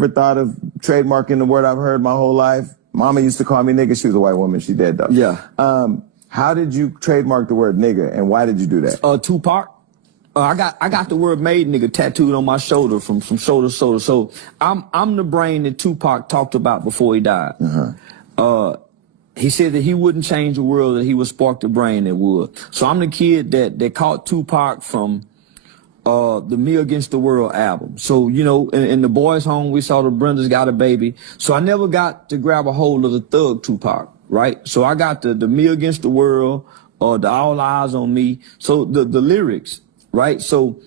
Ever thought of trademarking the word I've heard my whole life? Mama used to call me nigga. She was a white woman. She dead though. Yeah. How did you trademark the word nigga, and why did you do that? Tupac. I got the word made nigga tattooed on my shoulder from shoulder to shoulder. So I'm the brain that Tupac talked about before he died. He said that he wouldn't change the world, that he would spark the brain that would. So I'm the kid that caught Tupac from the Me Against the World album. So, you know, in the boys' home, we saw the Brenda's Got a Baby. So I never got to grab a hold of the Thug Tupac, right? So I got the Me Against the World, the All Eyes on Me. So the lyrics, right? So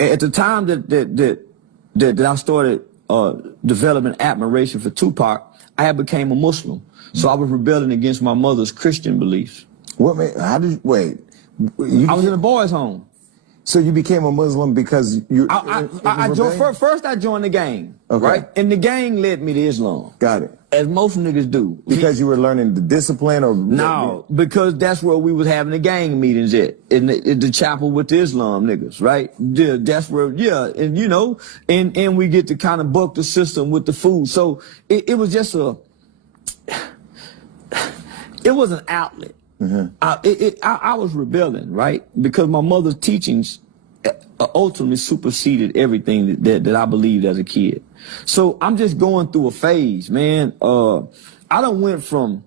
at the time that I started developing admiration for Tupac, I had became a Muslim. So I was rebelling against my mother's Christian beliefs. What made, how did you, wait. I was in a boys' home. So you became a Muslim because you... First I joined the gang, okay, right? And the gang led me to Islam. Got it. As most niggas do. Because you were learning the discipline or... No, because that's where we was having the gang meetings at, in the chapel with the Islam niggas, right? Yeah, that's where, yeah, and you know, and we get to kind of buck the system with the food. So it was just it was an outlet. I was rebelling, right? Because my mother's teachings ultimately superseded everything that I believed as a kid. So I'm just going through a phase, man. I done went from,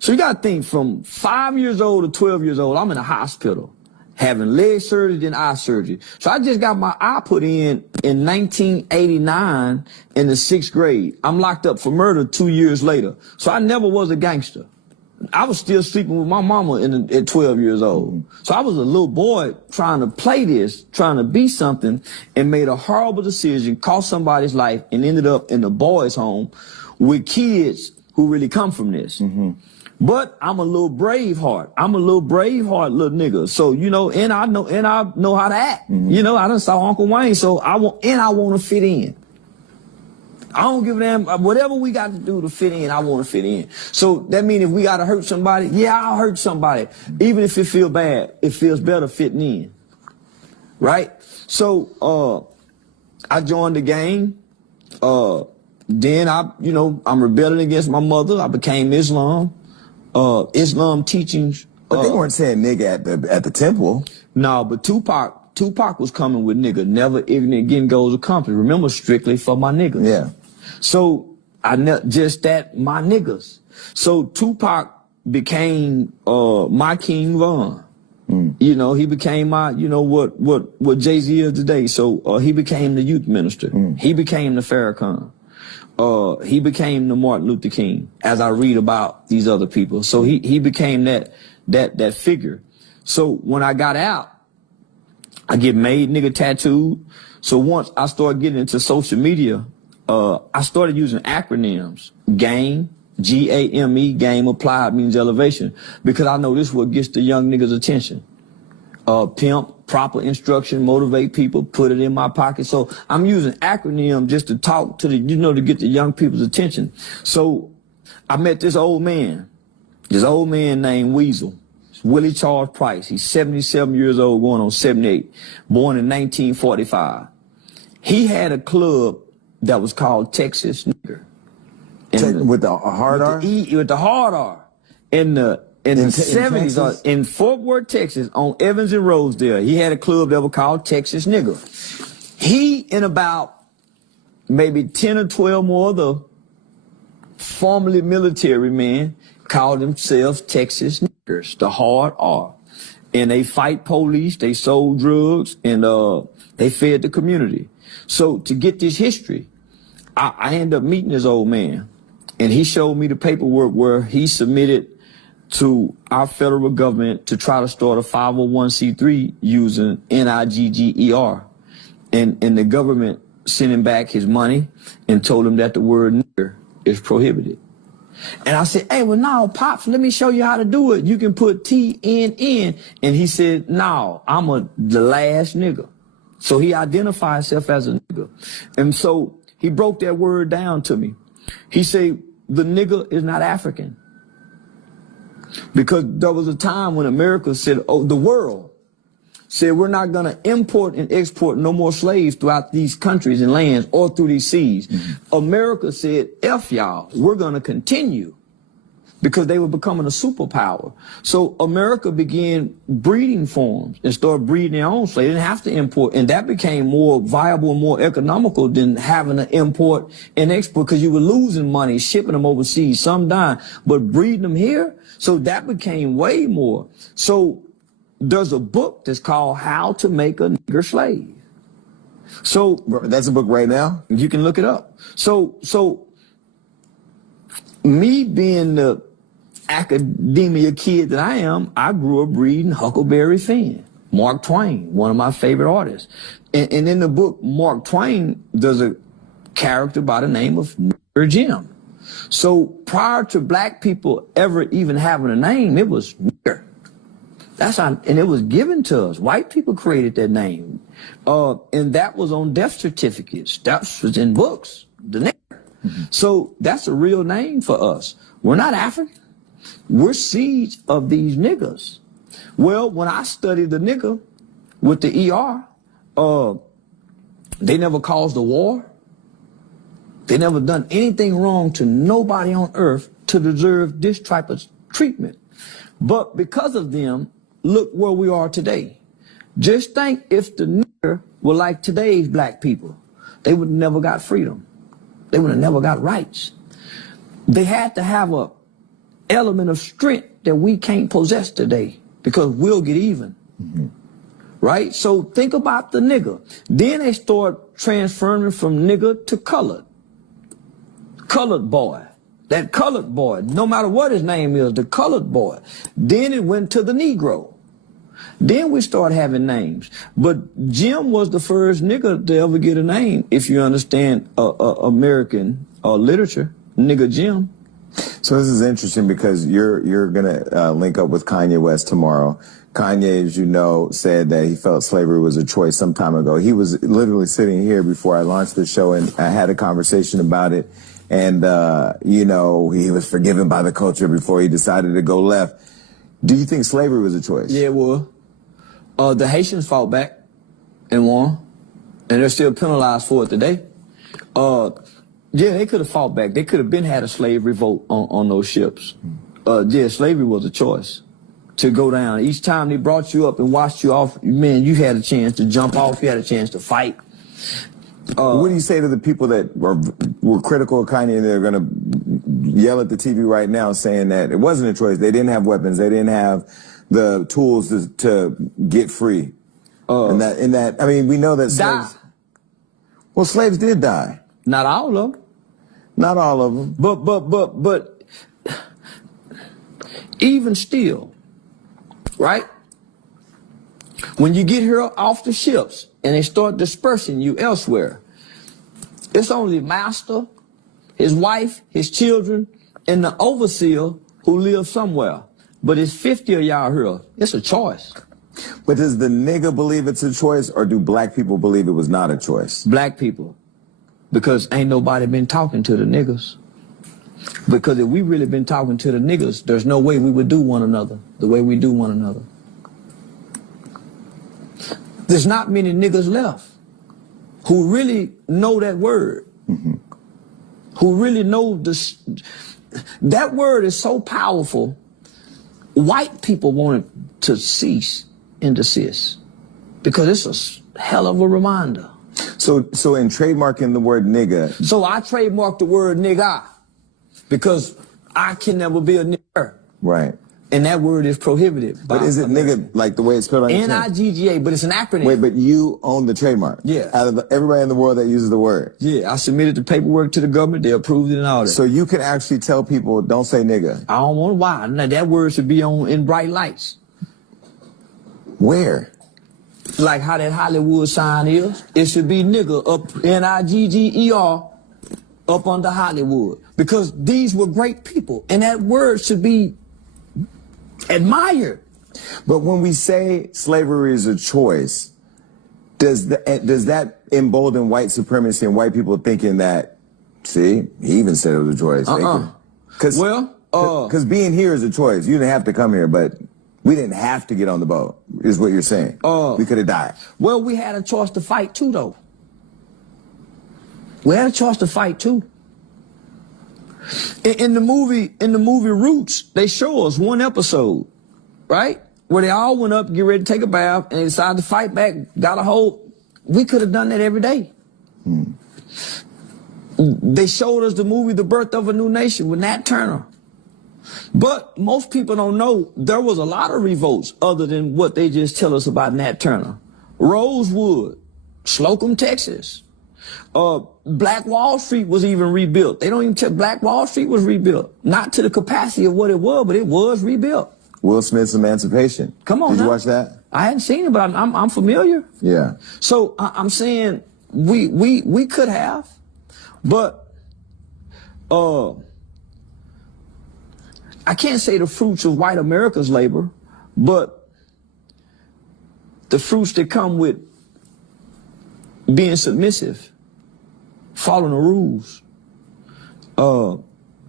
so you gotta think, from 5 years old to 12 years old, I'm in a hospital having leg surgery, then eye surgery. So I just got my eye put in 1989 in the 6th grade. I'm locked up for murder 2 years later. So I never was a gangster. I was still sleeping with my mama at 12 years old. So I was a little boy trying to play this, trying to be something, and made a horrible decision, cost somebody's life, and ended up in the boys' home with kids who really come from this. But I'm a little braveheart. I'm a little braveheart little nigga. So, you know, and I know how to act. You know, I done saw Uncle Wayne, so I want to fit in. I don't give a damn. Whatever we got to do to fit in, I want to fit in. So that means if we got to hurt somebody, yeah, I'll hurt somebody. Even if it feel bad, it feels better fitting in. Right? So I joined the gang. Then I'm rebelling against my mother. I became Islam. Islam teachings. But they weren't saying nigga at the temple. No, but Tupac was coming with nigga, never ignorant, getting goals accomplished. Remember, strictly for my niggas. Yeah. So just that, my niggas. So Tupac became my King Von. You know, he became my, you know, what Jay-Z is today. So he became the youth minister. He became the Farrakhan. He became the Martin Luther King, as I read about these other people. So he became that figure. So when I got out, I get made nigga tattooed. So once I started getting into social media, I started using acronyms. GAME, G-A-M-E, game applied means elevation. Because I know this is what gets the young niggas' attention. Pimp, proper instruction, motivate people, put it in my pocket. So I'm using acronyms just to talk to to get the young people's attention. So I met this old man named Weasel. Willie Charles Price. He's 77 years old, going on 78, born in 1945. He had a club that was called Texas Nigger. With the hard R? With the hard R. In the 70s, in Fort Worth, Texas, on Evans and Rosedale, he had a club that was called Texas Nigger. He and about maybe 10 or 12 more other formerly military men called themselves Texas Niggers, the hard R. And they fight police, they sold drugs, and they fed the community. So to get this history, I ended up meeting this old man, and he showed me the paperwork where he submitted to our federal government to try to start a 501c3 using N-I-G-G-E-R. And the government sent him back his money and told him that the word nigger is prohibited. And I said, hey, well, no, Pops, let me show you how to do it. You can put T-N-N. And he said, no, I'm the last nigga. So he identified himself as a nigga. And so he broke that word down to me. He said, the nigga is not African. Because there was a time when America said, oh, the world said we're not going to import and export no more slaves throughout these countries and lands or through these seas. America said, F y'all, we're going to continue, because they were becoming a superpower. So America began breeding farms and started breeding their own slaves. They didn't have to import, and that became more viable and more economical than having to import and export, because you were losing money shipping them overseas, some dying, but breeding them here, so that became way more. So there's a book that's called How to Make a Nigger Slave. So That's a book right now? you can look it up. So me being the academia kid that I am, I grew up reading Huckleberry Finn, Mark Twain, one of my favorite artists. And in the book, Mark Twain, there's a character by the name of Nigger Jim. So prior to black people ever even having a name, it was Nigger. And it was given to us. White people created that name. And that was on death certificates. That was in books, the Nigger. So that's a real name for us. We're not African. We're seeds of these niggers. Well, when I studied the nigger with the ER, they never caused a war. They never done anything wrong to nobody on earth to deserve this type of treatment. But because of them, look where we are today. Just think if the nigger were like today's black people, they would have never got freedom. They would have never got rights. They had to have a element of strength that we can't possess today, because we'll get even. Right? So think about the nigger. Then they start transferring from nigger to colored. Colored boy. That colored boy, no matter what his name is, the colored boy. Then it went to the Negro. Then we start having names. But Jim was the first nigger to ever get a name, if you understand American literature. Nigger Jim. So this is interesting, because you're gonna link up with Kanye West tomorrow. Kanye, as you know, said that he felt slavery was a choice some time ago. He was literally sitting here before I launched the show, and I had a conversation about it. And you know, he was forgiven by the culture before he decided to go left. Do you think slavery was a choice? Yeah, it was. The Haitians fought back and won, and they're still penalized for it today. Yeah, they could have fought back. They could have been had a slave revolt on those ships. Yeah, slavery was a choice to go down. Each time they brought you up and washed you off, man, you had a chance to jump off. You had a chance to fight. What do you say to the people that were critical of Kanye, and they're going to yell at the TV right now saying that it wasn't a choice? They didn't have weapons. They didn't have the tools to get free. And that, I mean, we know that slaves... Well, slaves did die. Not all of them. Not all of them. But even still, right? When you get here off the ships and they start dispersing you elsewhere, it's only master, his wife, his children, and the overseer who live somewhere. But it's 50 of y'all here. It's a choice. But does the nigger believe it's a choice, or do black people believe it was not a choice? Black people. Because ain't nobody been talking to the niggers. Because if we really been talking to the niggers, there's no way we would do one another the way we do one another. There's not many niggas left who really know that word. Who really know this. That word is so powerful. White people want it to cease and desist, because it's a hell of a reminder. So in trademarking the word nigga... So I trademarked the word nigga, because I can never be a nigger. Right. And that word is prohibited. But is it nigga like the way it's spelled on your N-I-G-G-A, but it's an acronym. Wait, but you own the trademark? Yeah. Out of everybody in the world that uses the word? Yeah, I submitted the paperwork to the government. They approved it and all that. So you can actually tell people, don't say nigga? I don't want why. Now, that word should be on in bright lights. Where? Like how that Hollywood sign is. It should be nigger up, N-I-G-G-E-R, up under Hollywood. Because these were great people. And that word should be admired. But when we say slavery is a choice, does that embolden white supremacy and white people thinking that, see, he even said it was a choice. Because being here is a choice. You didn't have to come here, but We didn't have to get on the boat, is what you're saying. We could have died. Well, we had a choice to fight too, though. We had a choice to fight too. In the movie Roots, they show us one episode, right, where they all went up, get ready to take a bath, and they decided to fight back, got a hold. We could have done that every day. They showed us the movie The Birth of a New Nation with Nat Turner. But most people don't know there was a lot of revolts other than what they just tell us about Nat Turner. Rosewood, Slocum, Texas. Black Wall Street was even rebuilt. They don't even tell Black Wall Street was rebuilt. Not to the capacity of what it was, but it was rebuilt. Will Smith's Emancipation. Come on, Did now. you watch that? I hadn't seen it, but I'm familiar. Yeah. So I'm saying we could have, but I can't say the fruits of white America's labor, but the fruits that come with being submissive, following the rules,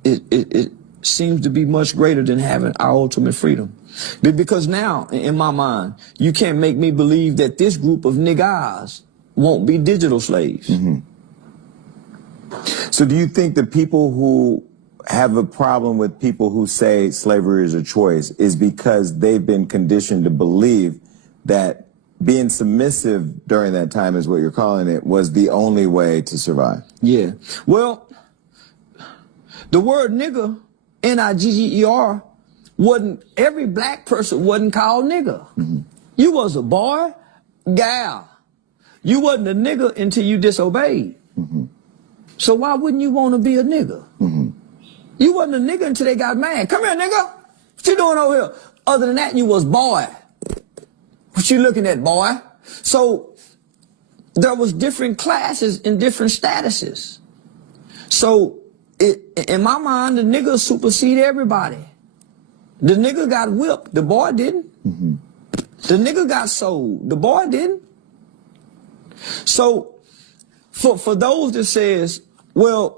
it seems to be much greater than having our ultimate freedom. Because now, in my mind, you can't make me believe that this group of niggas won't be digital slaves. So do you think the people who have a problem with people who say slavery is a choice is because they've been conditioned to believe that being submissive during that time, is what you're calling it, was the only way to survive? Yeah. Well, the word nigger, N-I-G-G-E-R, wasn't, every black person wasn't called nigger. You was a boy, gal. You wasn't a nigger until you disobeyed. So why wouldn't you want to be a nigger? You wasn't a nigger until they got mad. Come here, nigga. What you doing over here? Other than that, you was boy. What you looking at, boy? So there was different classes and different statuses. So in my mind, the nigga supersede everybody. The nigga got whipped, the boy didn't. The nigga got sold, the boy didn't. So for those that says, well,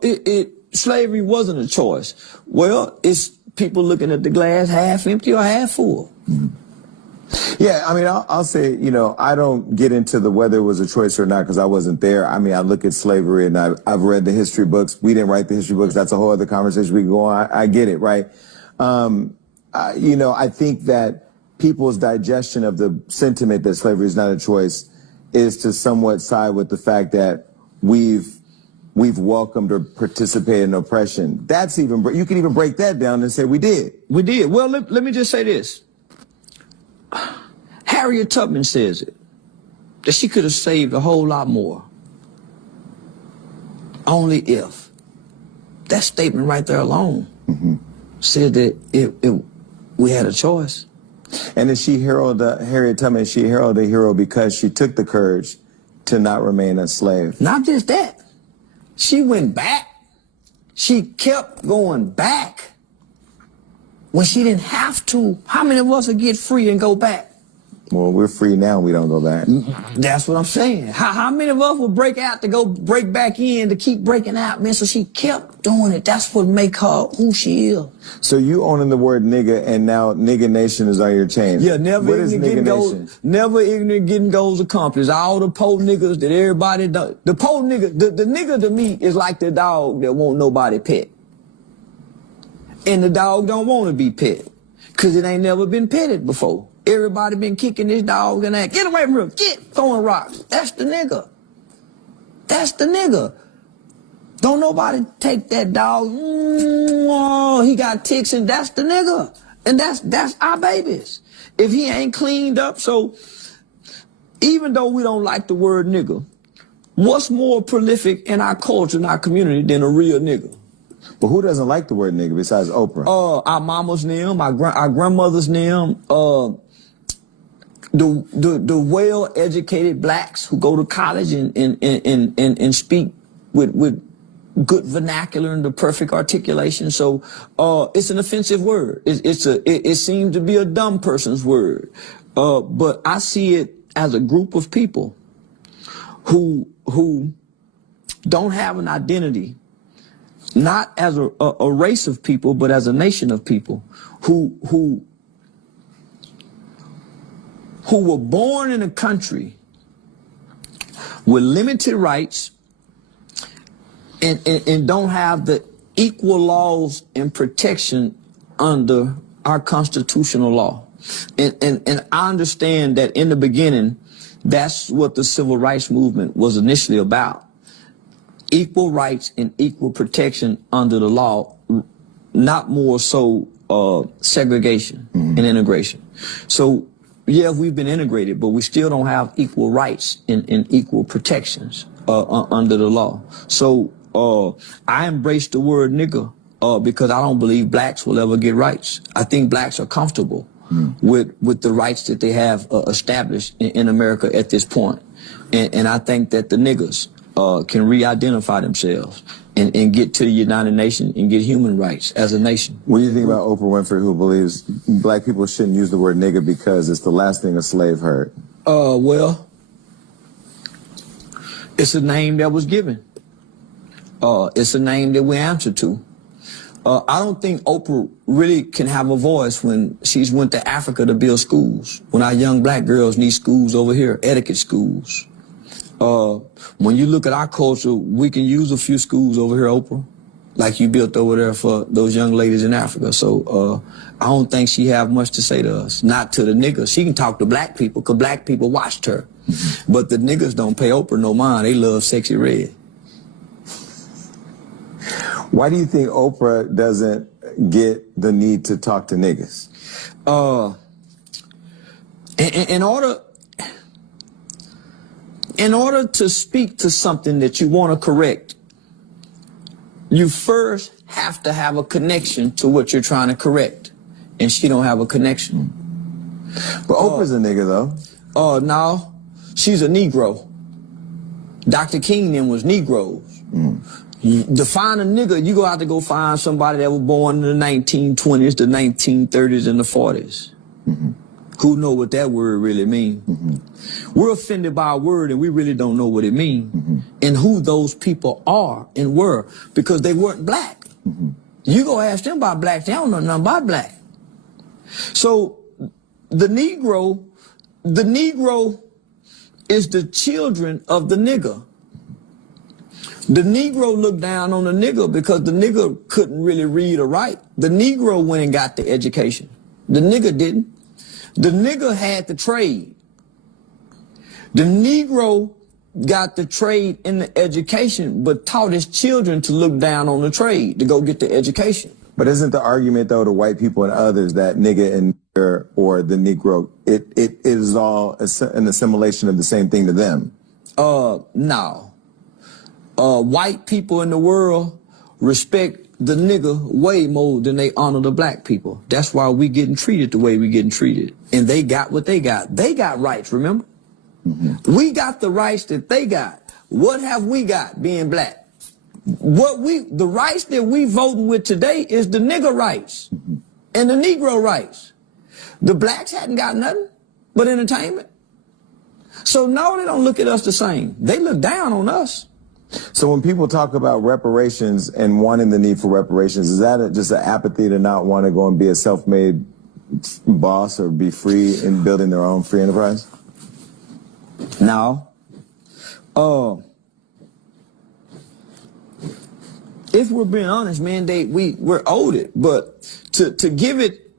slavery wasn't a choice. Well, it's people looking at the glass half empty or half full. Yeah, I mean, I'll say, you know, I don't get into the whether it was a choice or not because I wasn't there. I mean, I look at slavery and I've read the history books. We didn't write the history books. That's a whole other conversation we can go on. I get it, right? You know, I think that people's digestion of the sentiment that slavery is not a choice is to somewhat side with the fact that we've welcomed or participated in oppression. That's even, you can even break that down and say we did. We did. Well, let me just say this. Harriet Tubman says it, that she could have saved a whole lot more. Only if. That statement right there alone said that we had a choice. And is she Harriet Tubman, is she heralded a hero because she took the courage to not remain a slave? Not just that. She went back. She kept going back when she didn't have to. How many of us would get free and go back? Well, we're free now. We don't go back. That's what I'm saying. How many of us would break out to go break back in to keep breaking out, man? So she kept doing it. That's what make her who she is. So you owning the word nigga, and now nigga nation is on your chain. Yeah, never what is ignorant nigga getting nation? goals. Never ignorant getting goals accomplished. All the po niggas that everybody does. The po nigga, the nigga to me is like the dog that won't nobody pet. And the dog don't want to be pet because it ain't never been petted before. Everybody been kicking this dog and that. Get away from him. Get throwing rocks. That's the nigga. That's the nigga. Don't nobody take that dog. Oh, he got ticks and that's the nigga. And that's our babies. If he ain't cleaned up, so even though we don't like the word nigga, what's more prolific in our culture, in our community than a real nigga? But who doesn't like the word nigga besides Oprah? Our mama's name, our grandmother's name, the well-educated blacks who go to college and speak with good vernacular and the perfect articulation. So it's an offensive word. It seems to be a dumb person's word. But I see it as a group of people who don't have an identity, not as a race of people, but as a nation of people who who were born in a country with limited rights and don't have the equal laws and protection under our constitutional law. And I understand that in the beginning, that's what the civil rights movement was initially about. Equal rights and equal protection under the law, not more so segregation and integration. So, yeah, we've been integrated, but we still don't have equal rights and equal protections under the law. So I embrace the word nigger because I don't believe blacks will ever get rights. I think blacks are comfortable with the rights that they have established in America at this point. And I think that the niggers can re-identify themselves and get to the United Nations and get human rights as a nation. What do you think about Oprah Winfrey, who believes black people shouldn't use the word nigger because it's the last thing a slave heard? Well, it's a name that was given. It's a name that we answer to. I don't think Oprah really can have a voice when she's went to Africa to build schools, when our young black girls need schools over here, etiquette schools. When you look at our culture, we can use a few schools over here, Oprah, like you built over there for those young ladies in Africa. So I don't think she have much to say to us, not to the niggas. She can talk to black people because black people watched her. But the niggas don't pay Oprah no mind. They love Sexy Red. Why do you think Oprah doesn't get the need to talk to niggas? In order to speak to something that you want to correct, you first have to have a connection to what you're trying to correct. And she don't have a connection. But Oprah's a nigga, though. No, she's a Negro. Dr. King then was Negroes. To find a nigga, you go out to go find somebody that was born in the 1920s, the 1930s, and the 40s. Who know what that word really means. We're offended by a word and we really don't know what it means and who those people are and were because they weren't black. You go ask them about blacks, they don't know nothing about black. So the Negro is the children of the nigger. The Negro looked down on the nigger because the nigger couldn't really read or write. The Negro went and got the education. The nigger didn't. The nigger had the trade. The Negro got the trade in the education, but taught his children to look down on the trade, to go get the education. But isn't the argument, though, to white people and others that nigger and nigger or the Negro, it is all an assimilation of the same thing to them? No. White people in the world respect the nigger way more than they honor the black people. That's why we getting treated the way we getting treated. And they got what they got. They got rights, remember? We got the rights that they got. What have we got being black? The rights that we voting with today is the nigger rights and the Negro rights. The blacks hadn't got nothing but entertainment. So no, they don't look at us the same. They look down on us. So when people talk about reparations and wanting the need for reparations, is that just an apathy to not want to go and be a self-made boss or be free in building their own free enterprise? No. If we're being honest, man, we're owed it. But to give it,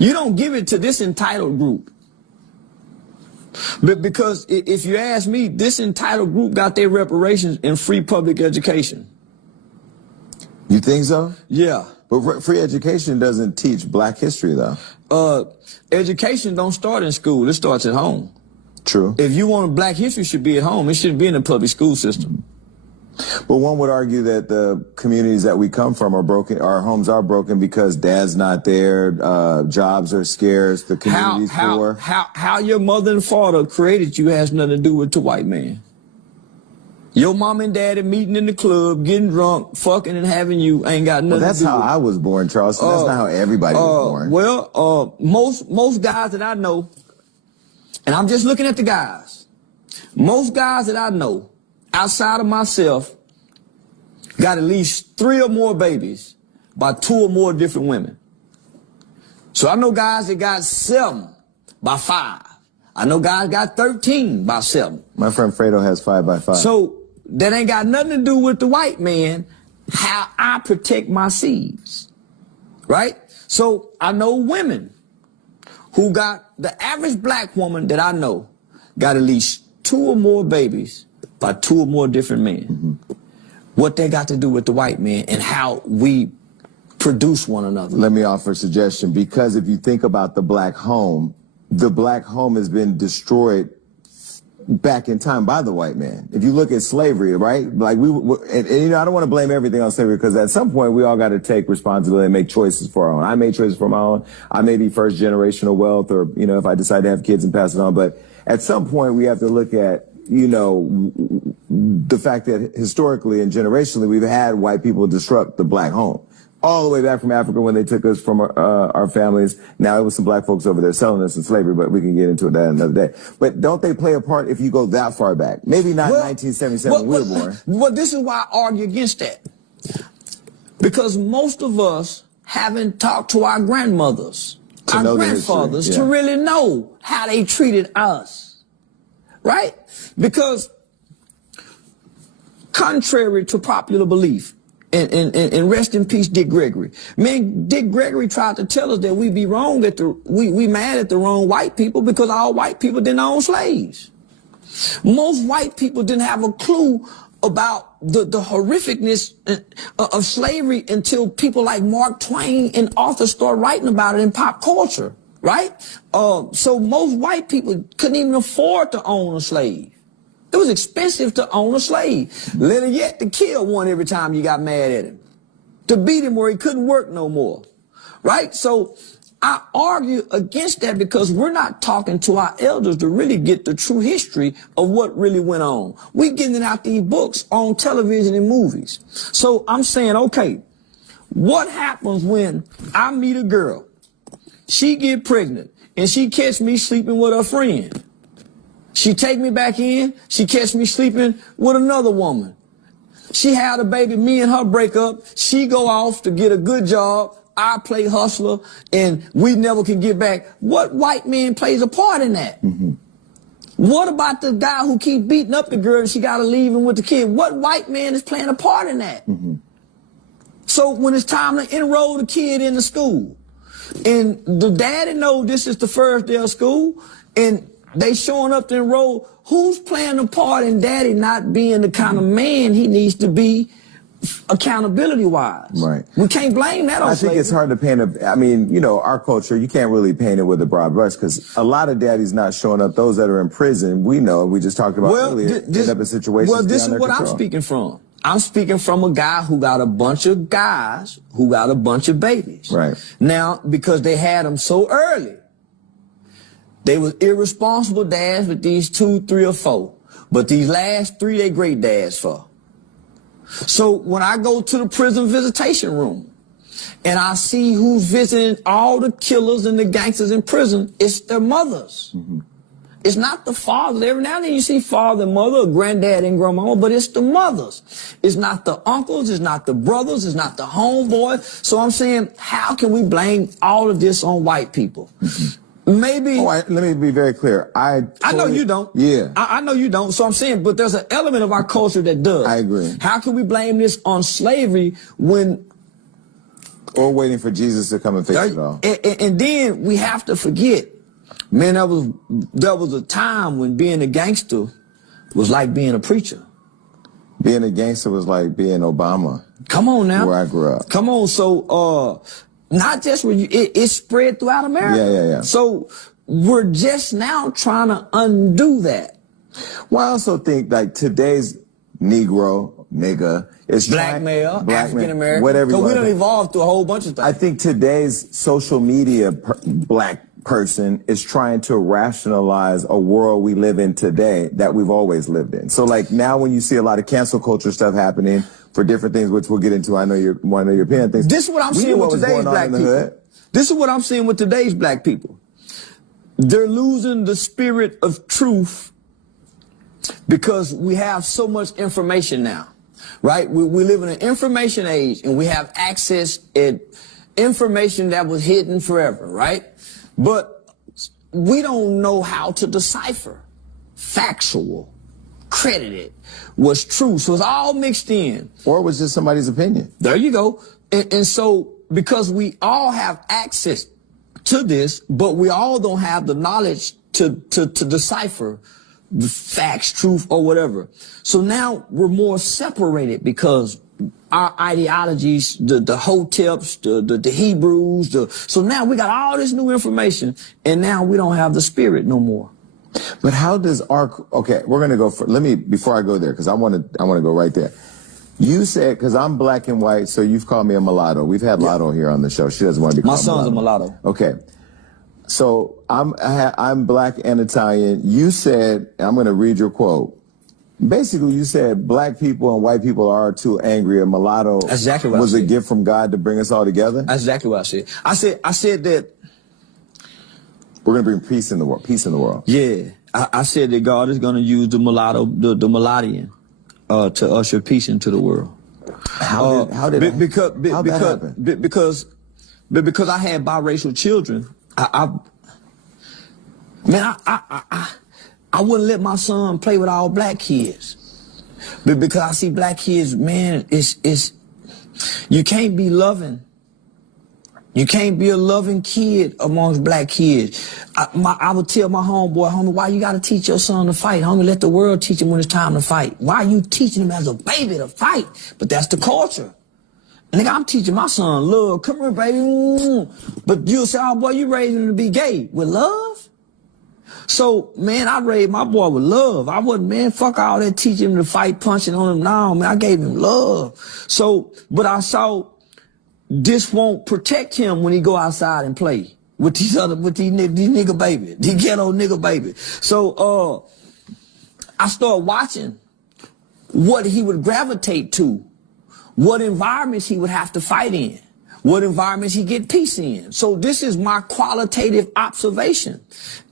you don't give it to this entitled group. But because if you ask me, this entitled group got their reparations in free public education. You think so? Yeah. But free education doesn't teach black history, though. Education don't start in school. It starts at home. True. If you want black history, it should be at home. It shouldn't be in the public school system. But one would argue that the communities that we come from are broken, our homes are broken because dad's not there, jobs are scarce, the community's poor. How your mother and father created you has nothing to do with the white man. Your mom and daddy meeting in the club, getting drunk, fucking and having you ain't got nothing to do with it. That's how I was born, Charleston. That's not how everybody was born. Well, most guys that I know, and I'm just looking at the guys, most guys that I know, outside of myself, got at least 3 or more babies by 2 or more different women. So I know guys that got 7 by 5. I know guys got 13 by 7. My friend Fredo has 5 by 5. So that ain't got nothing to do with the white man, how I protect my seeds, right? So I know women who got, the average black woman that I know got at least 2 or more babies by 2 or more different men. Mm-hmm. What they got to do with the white man and how we produce one another. Let me offer a suggestion, because if you think about the black home has been destroyed back in time by the white man. If you look at slavery, right? Like and you know, I don't want to blame everything on slavery, because at some point we all got to take responsibility and make choices for our own. I made choices for my own. I may be first generational wealth, or, you know, if I decide to have kids and pass it on. But at some point we have to look at, you know, the fact that historically and generationally we've had white people disrupt the black home. All the way back from Africa when they took us from our families. Now it was some black folks over there selling us in slavery, but we can get into that another day. But don't they play a part if you go that far back? Maybe not 1977 when we were born. Well, this is why I argue against that. Because most of us haven't talked to our grandmothers, our grandfathers, to really know how they treated us. Right? Because contrary to popular belief, and rest in peace, Dick Gregory. Man, Dick Gregory tried to tell us that we be wrong we mad at the wrong white people, because all white people didn't own slaves. Most white people didn't have a clue about the horrificness of slavery until people like Mark Twain and authors started writing about it in pop culture, right? So most white people couldn't even afford to own a slave. It was expensive to own a slave. Better yet, to kill one every time you got mad at him. To beat him where he couldn't work no more. Right? So I argue against that, because we're not talking to our elders to really get the true history of what really went on. We're getting out these books on television and movies. So I'm saying, okay, what happens when I meet a girl, she get pregnant, and she catch me sleeping with her friend? She take me back in, she catch me sleeping with another woman. She had a baby, me and her break up, she go off to get a good job, I play hustler, and we never can get back. What white man plays a part in that? Mm-hmm. What about the guy who keep beating up the girl and she gotta leave him with the kid? What white man is playing a part in that? Mm-hmm. So when it's time to enroll the kid in the school, and the daddy know this is the first day of school, and they showing up to enroll, who's playing a part in daddy not being the kind of man he needs to be accountability-wise? Right. We can't blame that on slavery. I think it's hard to paint I mean, you know, our culture, you can't really paint it with a broad brush, because a lot of daddies not showing up. Those that are in prison, we know, we just talked about earlier, end up in situations Well, this is what control. I'm speaking from. I'm speaking from a guy who got a bunch of guys who got a bunch of babies. Right. Now, because they had them so early, they was irresponsible dads with these 2, 3, or 4. But these last 3, they great dads for. So when I go to the prison visitation room and I see who's visiting all the killers and the gangsters in prison, it's their mothers. Mm-hmm. It's not the fathers. Every now and then you see father and mother, or granddad and grandmama, but it's the mothers. It's not the uncles, it's not the brothers, it's not the homeboy. So I'm saying, how can we blame all of this on white people? Mm-hmm. Maybe. Let me be very clear. I know you don't. Yeah. I know you don't. So I'm saying, but there's an element of our culture that does. I agree. How can we blame this on slavery when... Or waiting for Jesus to come and fix it all. And then we have to forget, man, there was a time when being a gangster was like being a preacher. Being a gangster was like being Obama. Come on now. Where I grew up. Come on. So, not just when it spread throughout America. Yeah. So we're just now trying to undo that. Well, I also think like today's Negro, nigga, is black male, African American, whatever. So we don't evolve through a whole bunch of things. I think today's social media black person is trying to rationalize a world we live in today that we've always lived in. So like now when you see a lot of cancel culture stuff happening for different things, which we'll get into, I know you're one of your opinion things. This is what I'm seeing with today's black people. This is what I'm seeing with today's black people. They're losing the spirit of truth because we have so much information now, right? We live in an information age and we have access to information that was hidden forever, right? But we don't know how to decipher factual, credited, what's true. So it's all mixed in. Or it was just somebody's opinion. There you go. And so because we all have access to this, but we all don't have the knowledge to decipher the facts, truth, or whatever. So now we're more separated because our ideologies, the Hoteps, the Hebrews, so now we got all this new information, and now we don't have the spirit no more. But how does okay, we're going to go before I go there, because I want to go right there. You said, because I'm black and white, so you've called me a mulatto. We've had Lotto here on the show. She doesn't want to be called My son's a mulatto. Okay. So I'm black and Italian. You said, I'm going to read your quote. Basically, you said black people and white people are too angry. A mulatto exactly what was a gift from God to bring us all together. That's exactly what I said. I said that we're going to bring peace in the world. Peace in the world. Yeah, I said that God is going to use the mulatto, the mulattian, to usher peace into the world. How did that happen? Because I had biracial children. I wouldn't let my son play with all black kids. But because I see black kids, man, it's you can't be loving. You can't be a loving kid amongst black kids. I would tell my homie, why you gotta teach your son to fight? Homie, let the world teach him when it's time to fight. Why are you teaching him as a baby to fight? But that's the culture. Nigga, I'm teaching my son love. Come here, baby. But you'll say, oh, boy, you raised him to be gay. With love? So, man, I raised my boy with love. I wasn't, man, fuck all that teaching him to fight, punching on him. No, man, I gave him love. So, but I saw this won't protect him when he go outside and play with these nigga baby, these ghetto nigga baby. So, I started watching what he would gravitate to. What environments he would have to fight in, what environments he get peace in. So this is my qualitative observation.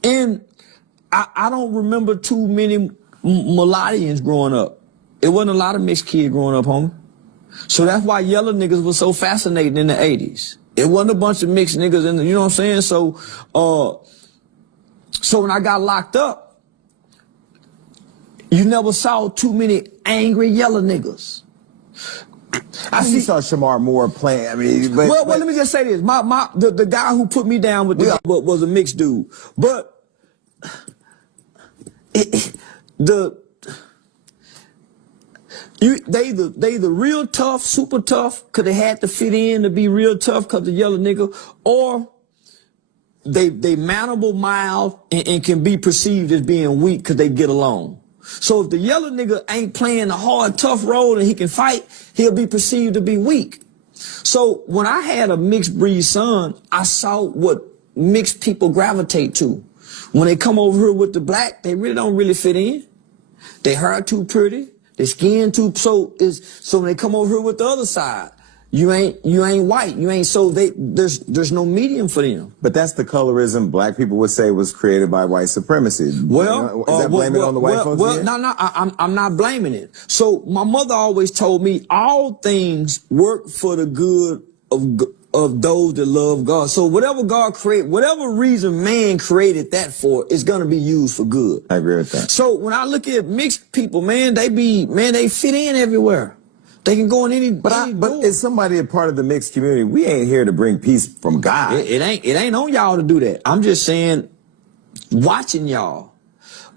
And I don't remember too many mulattians growing up. It wasn't a lot of mixed kids growing up, homie. So that's why yellow niggas was so fascinating in the 80s. It wasn't a bunch of mixed niggas in the, you know what I'm saying? So, so when I got locked up, you never saw too many angry yellow niggas. I saw Shamar Moore playing. I mean, well, let me just say this: the guy who put me down with this was a mixed dude, but they the real tough, super tough, because they had to fit in to be real tough because the yellow nigga, or they manable, mild, and can be perceived as being weak because they get along. So if the yellow nigga ain't playing a hard, tough role and he can fight, he'll be perceived to be weak. So when I had a mixed breed son, I saw what mixed people gravitate to. When they come over here with the black, they really don't really fit in. They hair too pretty, their skin too, so when they come over here with the other side, you ain't white, there's no medium for them. But that's the colorism black people would say was created by white supremacy. Well, is that blaming on the white folks? Well, no, I'm not blaming it. So my mother always told me all things work for the good of those that love God. So whatever God created, whatever reason man created that for, is gonna be used for good. I agree with that. So when I look at mixed people, man, they fit in everywhere. They can go in any. But is somebody a part of the mixed community? We ain't here to bring peace from God. It ain't on y'all to do that. I'm just saying, watching y'all.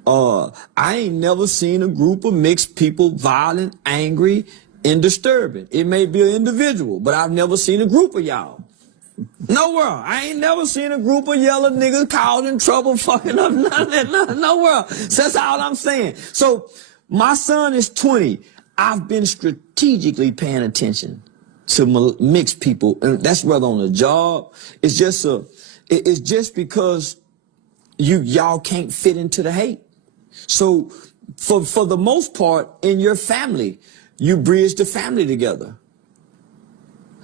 I ain't never seen a group of mixed people violent, angry, and disturbing. It may be an individual, but I've never seen a group of y'all. Nowhere. I ain't never seen a group of yellow niggas causing trouble, fucking up, nowhere. So that's all I'm saying. So my son is 20. I've been strategically paying attention to mixed people, and that's whether on the job. It's just because y'all can't fit into the hate. So for the most part, in your family, you bridge the family together.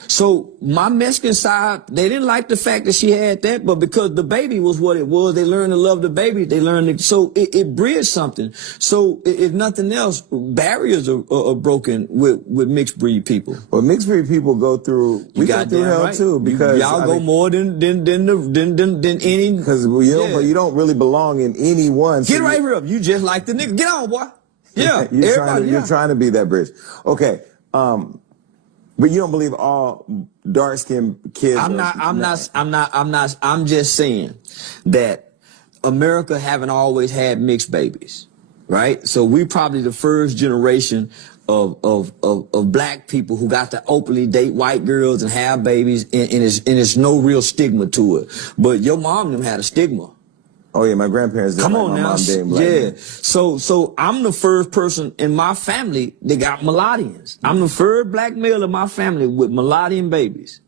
So my Mexican side, they didn't like the fact that she had that, but because the baby was what it was, they learned to love the baby. They learned so it bridged something. So if nothing else, barriers are broken with mixed breed people. Well, mixed breed people go through go through hell right. too, because y'all go more than any. Because you don't really belong in any one. Get right here up. You just like the nigga. Get on, boy. Yeah, you're trying to be that bridge. Okay. But you don't believe all dark-skinned kids. I'm just saying that America haven't always had mixed babies, right? So we probably the first generation of black people who got to openly date white girls and have babies, and it's no real stigma to it. But your mom and them had a stigma. Oh yeah, my grandparents did. Come like on my now, mom dating black men. So I'm the first person in my family that got mulattians. I'm the first black male in my family with mulattian babies.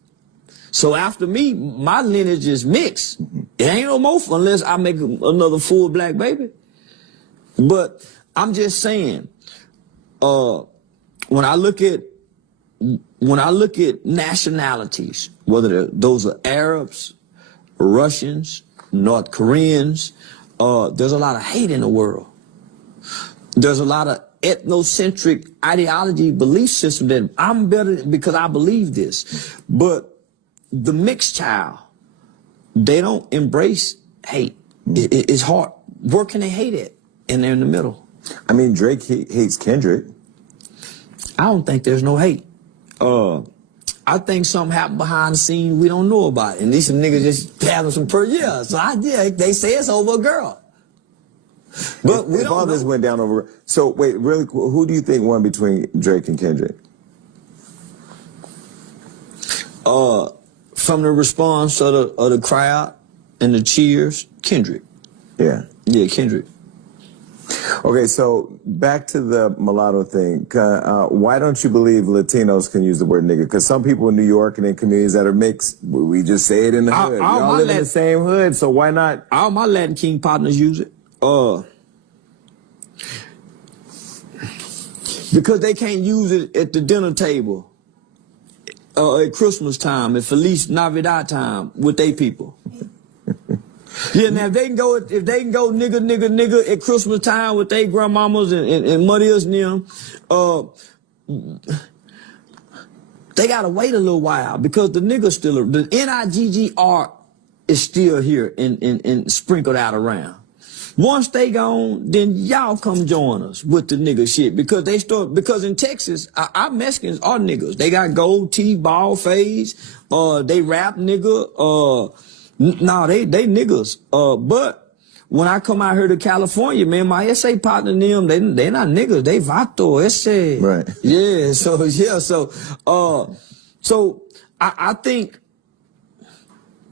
So after me, my lineage is mixed. It ain't no more unless I make another full black baby. But I'm just saying, when I look at nationalities, whether those are Arabs, Russians, North Koreans, there's a lot of hate in the world. There's a lot of ethnocentric ideology, belief system that I'm better because I believe this. But the mixed child, they don't embrace hate. It's hard. Where can they hate it? And they're in the middle. I mean, Drake hates Kendrick. I don't think there's no hate. I think something happened behind the scenes we don't know about it. And these some niggas just having some they say it's over a girl. But if all this went down over. So wait, really, who do you think won between Drake and Kendrick? From the response of the crowd and the cheers, Kendrick. Yeah. Yeah, Kendrick. Okay, so back to the mulatto thing. Why don't you believe Latinos can use the word nigga? Because some people in New York and in communities that are mixed, we just say it in the hood. We all live in the same hood, so why not? All my Latin King partners use it. Because they can't use it at the dinner table, at Christmas time, at Feliz Navidad time with they people. Yeah, now if they can go nigga at Christmas time with their grandmamas and mothers and them, they gotta wait a little while because the nigga still, the NIGGR is still here and sprinkled out around. Once they gone, then y'all come join us with the nigga shit because in Texas, our Mexicans are niggas. They got gold teeth, bald face, they rap nigga, no, they niggas. But when I come out here to California, man, my SA partner and them, they not niggas, they vato, SA. Right. Yeah, so I think.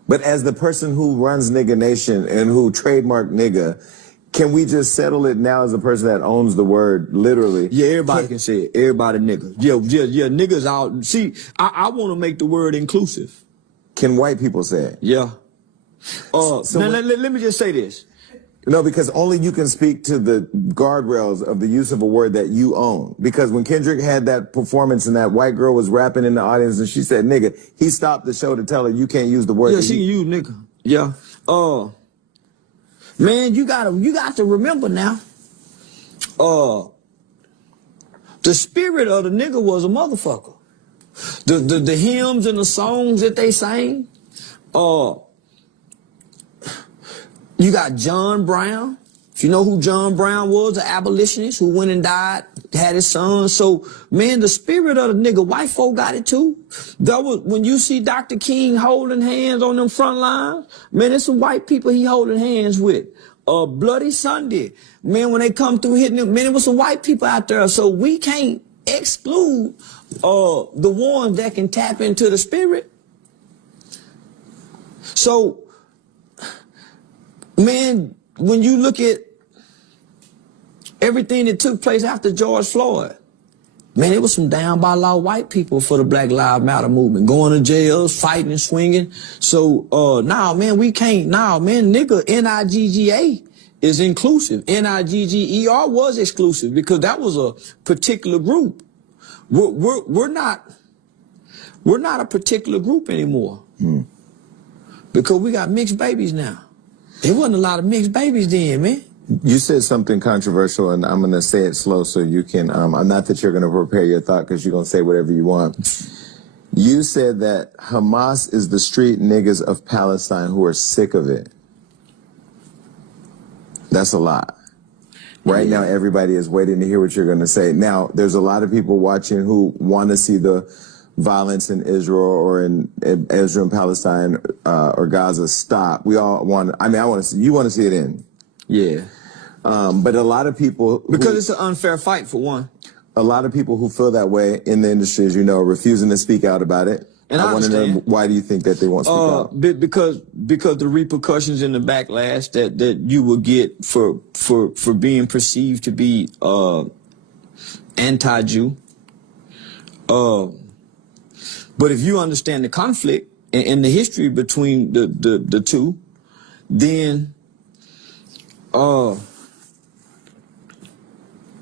But as the person who runs Nigga Nation and who trademarked nigga, can we just settle it now as the person that owns the word, literally? Yeah, everybody can say it. Everybody niggas. Yeah, niggas out. See, I want to make the word inclusive. Can white people say it? Yeah. Let me just say this. No, because only you can speak to the guardrails of the use of a word that you own. Because when Kendrick had that performance and that white girl was rapping in the audience and she said nigga, he stopped the show to tell her you can't use the word. Yeah, she can use nigga. Yeah. Man, you got to remember now. The spirit of the nigga was a motherfucker. The hymns and the songs that they sang. You got John Brown. If you know who John Brown was, an abolitionist who went and died, had his son. So, man, the spirit of the nigga, white folk got it too. That was when you see Dr. King holding hands on them front lines, man, it's some white people he holding hands with. Bloody Sunday, man, when they come through hitting them, man, it was some white people out there. So we can't exclude the ones that can tap into the spirit. So, man, when you look at everything that took place after George Floyd, man, it was some down by law white people for the Black Lives Matter movement, going to jails, fighting and swinging. So, man, we can't, man, nigga, N-I-G-G-A is inclusive. N-I-G-G-E-R was exclusive because that was a particular group. We're We're not a particular group anymore. Because we got mixed babies now. There wasn't a lot of mixed babies then, man. You said something controversial, and I'm going to say it slow so you can, I'm not that you're going to prepare your thought because you're going to say whatever you want. You said that Hamas is the street niggas of Palestine who are sick of it. That's a lot. Right now, everybody is waiting to hear what you're going to say. Now, there's a lot of people watching who want to see the violence in Israel or in Israel and Palestine or Gaza stop. We all want, I want to see, you want to see it end. Yeah. But a lot of people... Because it's an unfair fight, for one. A lot of people who feel that way in the industry, as you know, are refusing to speak out about it. And I want to know, why do you think that they won't speak out? Because the repercussions and the backlash that you will get for being perceived to be anti-Jew. But if you understand the conflict and the history between the two, then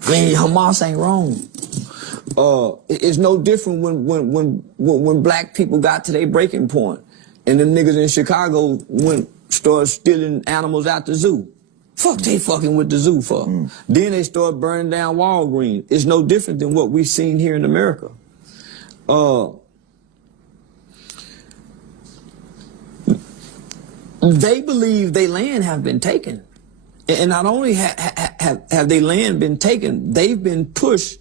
Hamas ain't wrong. It's no different when black people got to their breaking point and them niggas in Chicago started stealing animals out the zoo. Fuck they fucking with the zoo for. Then they started burning down Walgreens. It's no different than what we've seen here in America. They believe their land have been taken. And not only have their land been taken, they've been pushed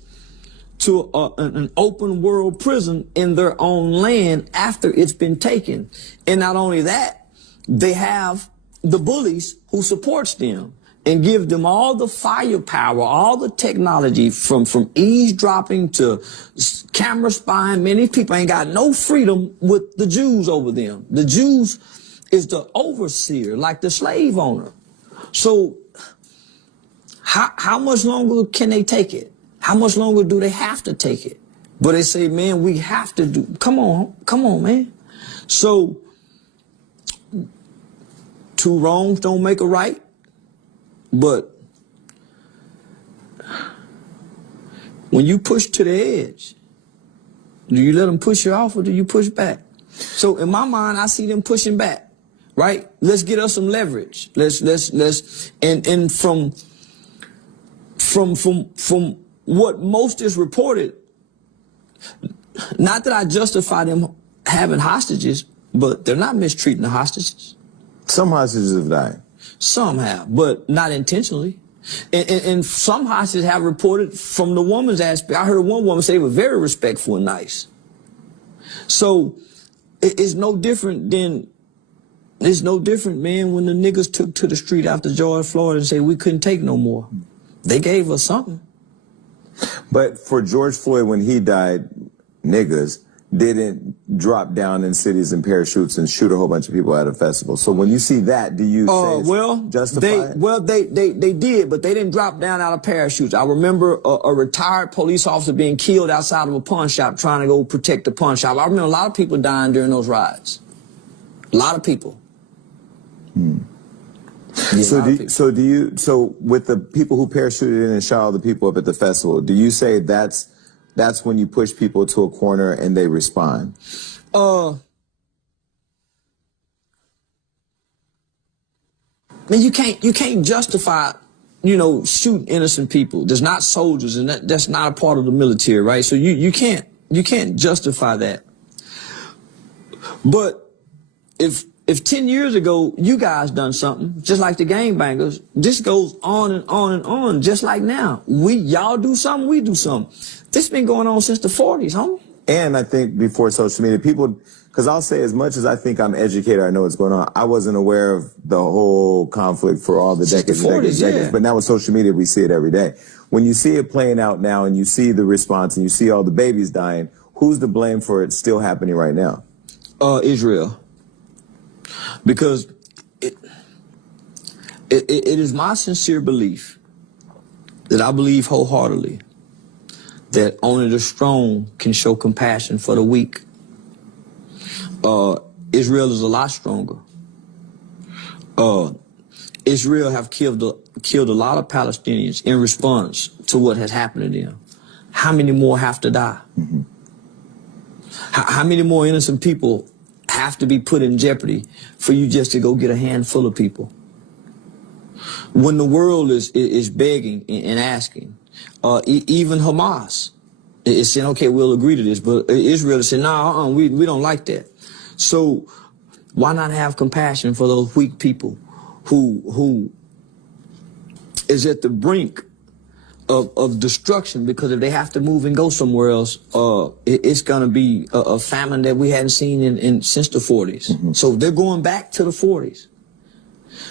to an open world prison in their own land after it's been taken. And not only that, they have the bullies who supports them and give them all the firepower, all the technology from eavesdropping to camera spying. Many people ain't got no freedom with the Jews over them. The Jews is the overseer, like the slave owner. So how much longer can they take it? How much longer do they have to take it? But they say, man, we have to do, come on, man. So two wrongs don't make a right, but when you push to the edge, do you let them push you off or do you push back? So in my mind, I see them pushing back, right? Let's get us some leverage. And from what most is reported, not that I justify them having hostages, but they're not mistreating the hostages. Some hostages have died. Some have, but not intentionally. And some hostages have reported from the woman's aspect. I heard one woman say they were very respectful and nice. So it's no different, man, when the niggas took to the street after George Floyd and said we couldn't take no more. They gave us something. But for George Floyd, when he died, niggas didn't drop down in cities in parachutes and shoot a whole bunch of people at a festival. So when you see that, do you say justify it? They did, but they didn't drop down out of parachutes. I remember a retired police officer being killed outside of a pawn shop trying to go protect the pawn shop. I remember a lot of people dying during those rides. A lot of people. Yeah, so with the people who parachuted in and shot all the people up at the festival, do you say that's when you push people to a corner and they respond? Man, you can't justify, shooting innocent people. There's not soldiers, and that's not a part of the military, right? So you can't justify that. But if 10 years ago you guys done something, just like the gangbangers, this goes on and on and on, just like now. Y'all do something, we do something. This been going on since the 40s, homie. And I think before social media, people, because I'll say as much as I think I'm educated, I know what's going on, I wasn't aware of the whole conflict for all the decades and decades. But now with social media, we see it every day. When you see it playing out now and you see the response and you see all the babies dying, who's to blame for it still happening right now? Israel. Because it is my sincere belief that I believe wholeheartedly that only the strong can show compassion for the weak. Israel is a lot stronger. Israel have killed a lot of Palestinians in response to what has happened to them. How many more have to die? How many more innocent people have to be put in jeopardy for you just to go get a handful of people? When the world is begging and asking, even Hamas is saying, okay, we'll agree to this, but Israel is saying, no, we don't like that. So why not have compassion for those weak people who is at the brink of destruction, because if they have to move and go somewhere else, it's going to be a famine that we hadn't seen since the 40s. Mm-hmm. So they're going back to the 40s.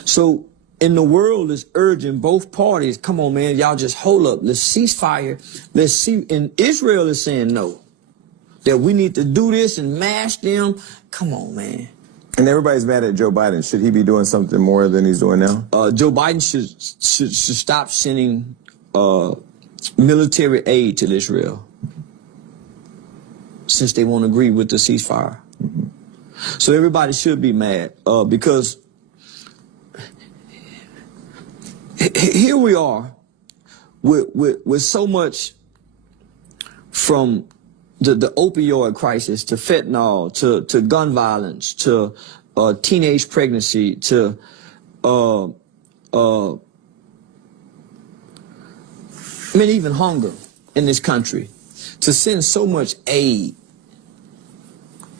So, and the world is urging both parties, come on, man, y'all just hold up. Let's cease fire. Let's see. And Israel is saying no, that we need to do this and mash them. Come on, man. And everybody's mad at Joe Biden. Should he be doing something more than he's doing now? Joe Biden should stop sending military aid to Israel, since they won't agree with the ceasefire. Mm-hmm. So everybody should be mad, because here we are with so much, from the opioid crisis to fentanyl to gun violence to teenage pregnancy to even hunger in this country, to send so much aid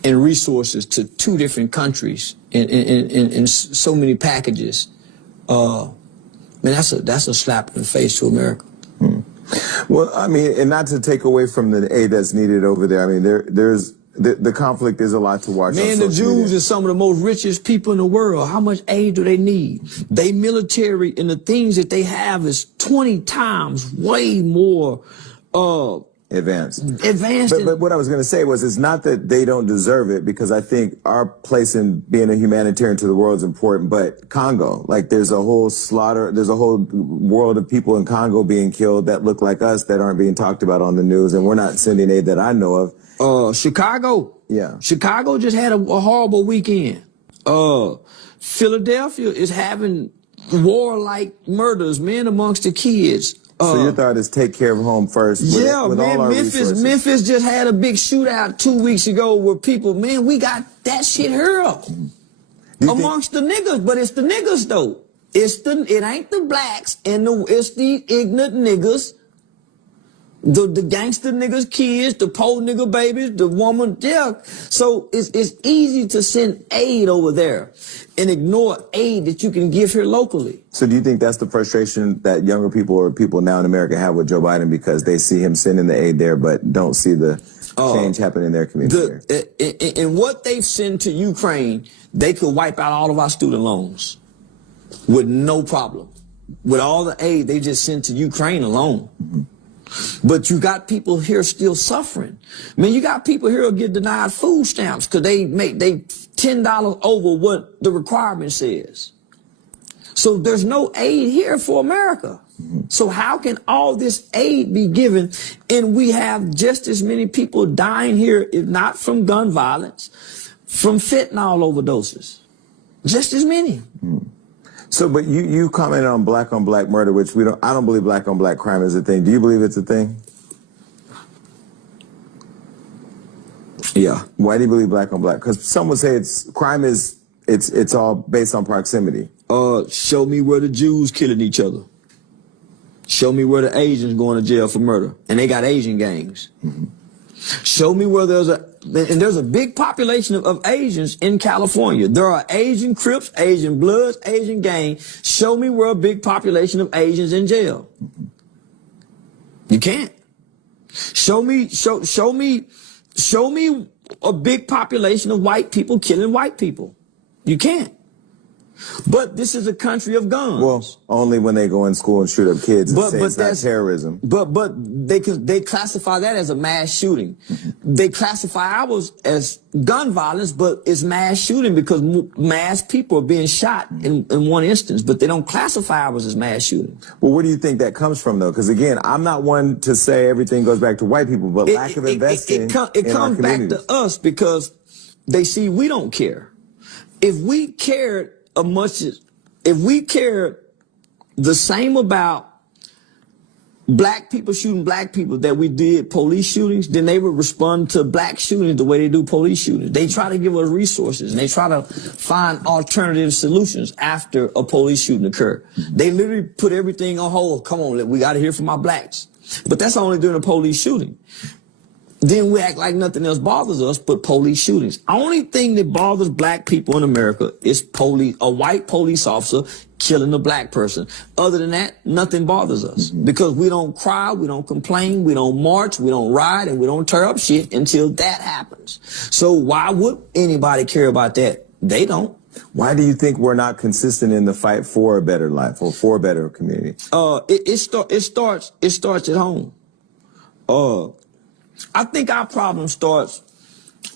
and resources to 2 different countries in so many packages. Man, that's a slap in the face to America. Hmm. Well, I mean, and not to take away from the aid that's needed over there. I mean, there's the conflict is a lot to watch. Man, the Jews are some of the most richest people in the world. How much aid do they need? They military and the things that they have is 20 times way more advanced. But what I was going to say was, it's not that they don't deserve it, because I think our place in being a humanitarian to the world is important. But Congo, like, there's a whole slaughter, there's a whole world of people in Congo being killed that look like us that aren't being talked about on the news, and we're not sending aid that I know of. Chicago. Yeah. Chicago just had a horrible weekend. Philadelphia is having warlike murders, men amongst the kids. So your thought is take care of home first. With all our resources. Memphis just had a big shootout 2 weeks ago where people, man, we got that shit here up amongst the niggas, but it's the niggas though. It ain't the blacks it's the ignorant niggas. The gangster niggas' kids, the poor nigga babies, the woman, yeah. So it's easy to send aid over there and ignore aid that you can give here locally. So do you think that's the frustration that younger people or people now in America have with Joe Biden, because they see him sending the aid there but don't see the change happen in their community? In what they've sent to Ukraine, they could wipe out all of our student loans with no problem. With all the aid they just sent to Ukraine alone. Mm-hmm. But you got people here still suffering. Man, you got people here who get denied food stamps because they $10 over what the requirement says. So there's no aid here for America. So how can all this aid be given and we have just as many people dying here, if not from gun violence, from fentanyl overdoses? Just as many. So, but you commented on black murder, which I don't believe black on black crime is a thing. Do you believe it's a thing? Yeah. Why do you believe black on black? Because some would say it's all based on proximity. Show me where the Jews killing each other. Show me where the Asians going to jail for murder, and they got Asian gangs. Mm-hmm. Show me where there's a big population of Asians in California. There are Asian Crips, Asian Bloods, Asian gang. Show me where a big population of Asians in jail. You can't. Show me a big population of white people killing white people. You can't. But this is a country of guns. Well, only when they go in school and shoot up kids and say it's not terrorism. But they classify that as a mass shooting. Mm-hmm. They classify ours as gun violence, but it's mass shooting because mass people are being shot in one instance. But they don't classify ours as mass shooting. Well, where do you think that comes from, though? Because again, I'm not one to say everything goes back to white people, but lack of investing in our communities. It comes back to us because they see we don't care. If we cared if we cared the same about black people shooting black people that we did police shootings, then they would respond to black shootings the way they do police shootings. They try to give us resources and they try to find alternative solutions after a police shooting occurred. They literally put everything on hold. Come on, we got to hear from our blacks. But that's only during a police shooting. Then we act like nothing else bothers us but police shootings. Only thing that bothers black people in America is a white police officer killing a black person. Other than that, nothing bothers us because we don't cry, we don't complain, we don't march, we don't ride, and we don't tear up shit until that happens. So why would anybody care about that? They don't. Why do you think we're not consistent in the fight for a better life or for a better community? It starts at home. I think our problem starts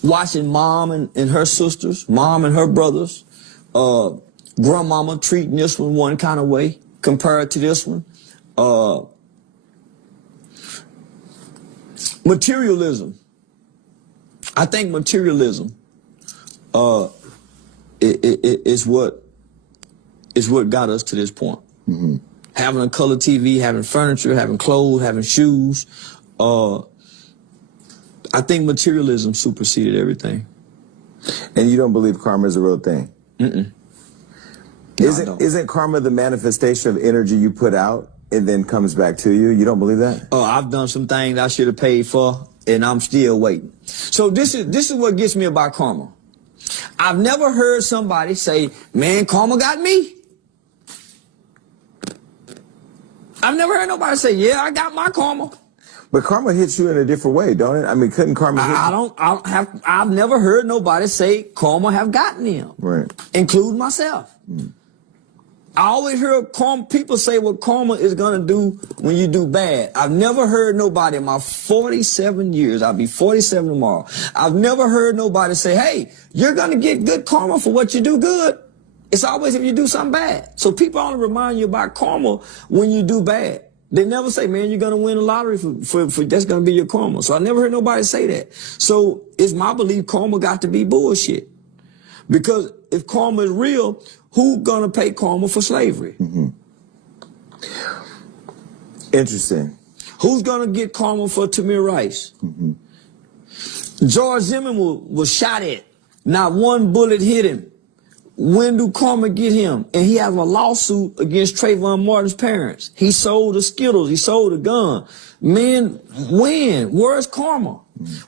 watching mom and her sisters, mom and her brothers, grandmama treating this one kind of way compared to this one. Materialism. I think materialism is what got us to this point. Mm-hmm. Having a color TV, having furniture, having clothes, having shoes. I think materialism superseded everything. And you don't believe karma is a real thing? Mm-mm. No, Isn't karma the manifestation of energy you put out and then comes back to you? You don't believe that? I've done some things I should have paid for, and I'm still waiting. So this is what gets me about karma. I've never heard somebody say, man, karma got me. I've never heard nobody say, yeah, I got my karma. But karma hits you in a different way, don't it? I mean, couldn't karma hit you? I've never heard nobody say karma have gotten them. Right. Including myself. Mm. I always hear people say what karma is going to do when you do bad. I've never heard nobody in my 47 years, I'll be 47 tomorrow, I've never heard nobody say, hey, you're going to get good karma for what you do good. It's always if you do something bad. So people only remind you about karma when you do bad. They never say, man, you're going to win the lottery for that's going to be your karma. So I never heard nobody say that. So it's my belief karma got to be bullshit. Because if karma is real, who's going to pay karma for slavery? Mm-hmm. Interesting. Who's going to get karma for Tamir Rice? Mm-hmm. George Zimmerman was shot at. Not one bullet hit him. When do karma get him? And he has a lawsuit against Trayvon Martin's parents. He sold the Skittles. He sold a gun. Man, when? Where's karma?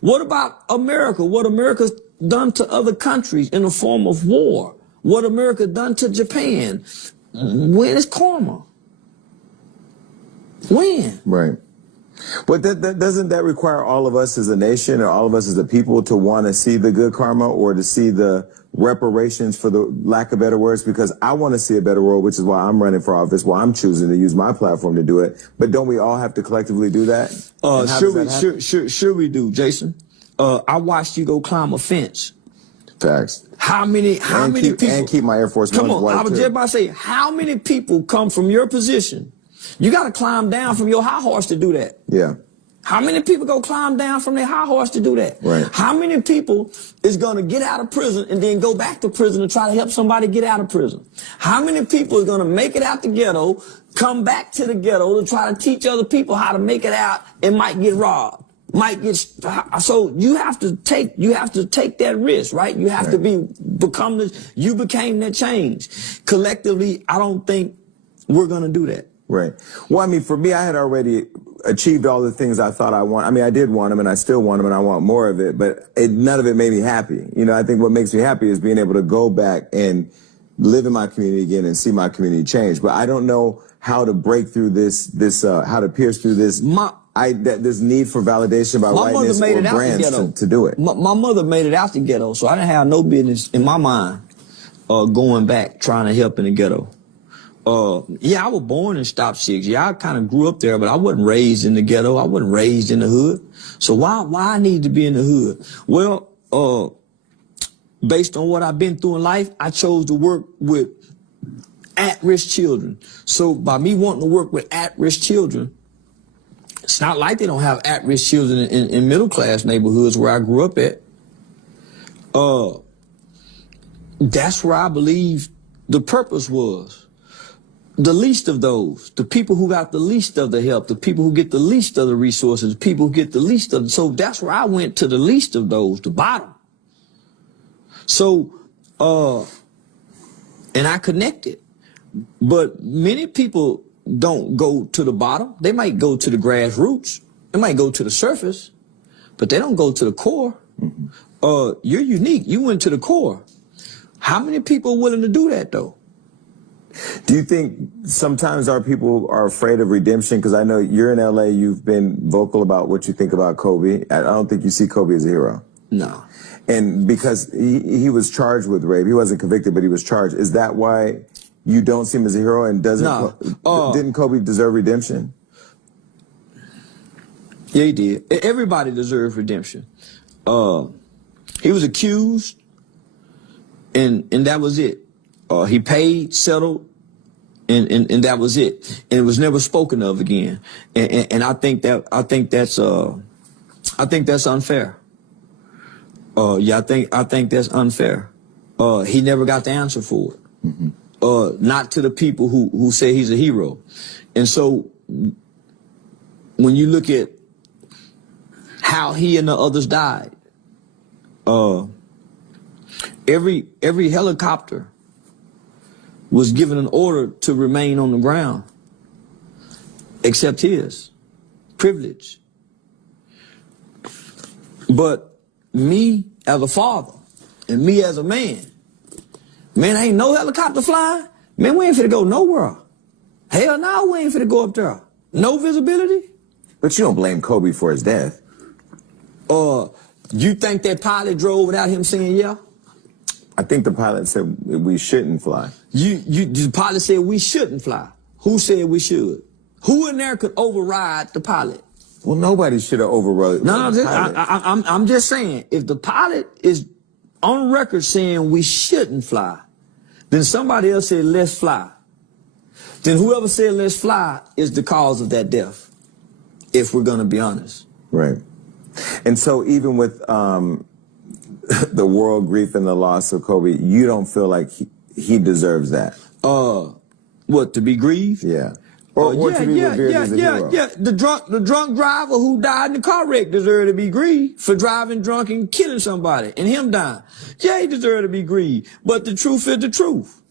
What about America? What America's done to other countries in the form of war? What America done to Japan? When is karma? When? Right. But doesn't that require all of us as a nation or all of us as a people to want to see the good karma or to see the reparations, for the lack of better words? Because I want to see a better world, which is why I'm running for office, why I'm choosing to use my platform to do it. But don't we all have to collectively do that? Sure we do, Jason. I watched you go climb a fence. Facts. How many people? And keep my Air Force Come Ones on, white I was just about to say, how many people come from your position? You got to climb down from your high horse to do that. Yeah. How many people go climb down from their high horse to do that? Right. How many people is going to get out of prison and then go back to prison and try to help somebody get out of prison? How many people is going to make it out the ghetto, come back to the ghetto to try to teach other people how to make it out and might get robbed? So you have to take that risk, right? You have to you became that change. Collectively, I don't think we're going to do that. Right. Well, I mean, for me, I had already achieved all the things I thought I want. I mean, I did want them and I still want them and I want more of it, but none of it made me happy. You know, I think what makes me happy is being able to go back and live in my community again and see my community change. But I don't know how to break through how to pierce through this. This need for validation by whiteness or brands to do it. My mother made it out the ghetto, so I didn't have no business in my mind going back trying to help in the ghetto. Yeah, I was born in Stop Six. Yeah, I kind of grew up there, but I wasn't raised in the ghetto. I wasn't raised in the hood. So why I need to be in the hood? Well, based on what I've been through in life, I chose to work with at-risk children. So by me wanting to work with at-risk children, it's not like they don't have at-risk children in middle-class neighborhoods where I grew up at. That's where I believe the purpose was. the least of those, the people who got the least of the help, the people who get the least of the resources, the people who get the least of, so that's where I went, to the least of those, the bottom. So, and I connected. But many people don't go to the bottom. They might go to the grassroots. They might go to the surface, but they don't go to the core. Mm-hmm. You're unique. You went to the core. How many people are willing to do that, though? Do you think sometimes our people are afraid of redemption? Because I know you're in LA, you've been vocal about what you think about Kobe. I don't think you see Kobe as a hero. No. And because he was charged with rape, he wasn't convicted, but he was charged. Is that why you don't see him as a hero? And didn't Kobe deserve redemption? Yeah, he did. Everybody deserves redemption. He was accused, and that was it. He paid, settled, and that was it. And it was never spoken of again. And I think that's unfair. Yeah, I think that's unfair. He never got the answer for it. Mm-hmm. Not to the people who say he's a hero. And so when you look at how he and the others died, every helicopter was given an order to remain on the ground, except his. Privilege. But me as a father and me as a man, ain't no helicopter flying. Man, we ain't finna go nowhere. Hell no, we ain't finna go up there. No visibility. But you don't blame Kobe for his death. You think that pilot drove without him saying yeah? I think the pilot said we shouldn't fly. The pilot said we shouldn't fly. Who said we should? Who in there could override the pilot? Well, nobody should have overrode. I'm just saying, if the pilot is on record saying we shouldn't fly, then somebody else said let's fly. Then whoever said let's fly is the cause of that death, if we're going to be honest. Right. And so even with the world grief and the loss of Kobe, you don't feel like he deserves that? What, to be grieved? Yeah. Or to be revered as a hero? Yeah. The drunk driver who died in the car wreck deserved to be grieved for driving drunk and killing somebody and him dying. Yeah, he deserved to be grieved. But the truth is the truth.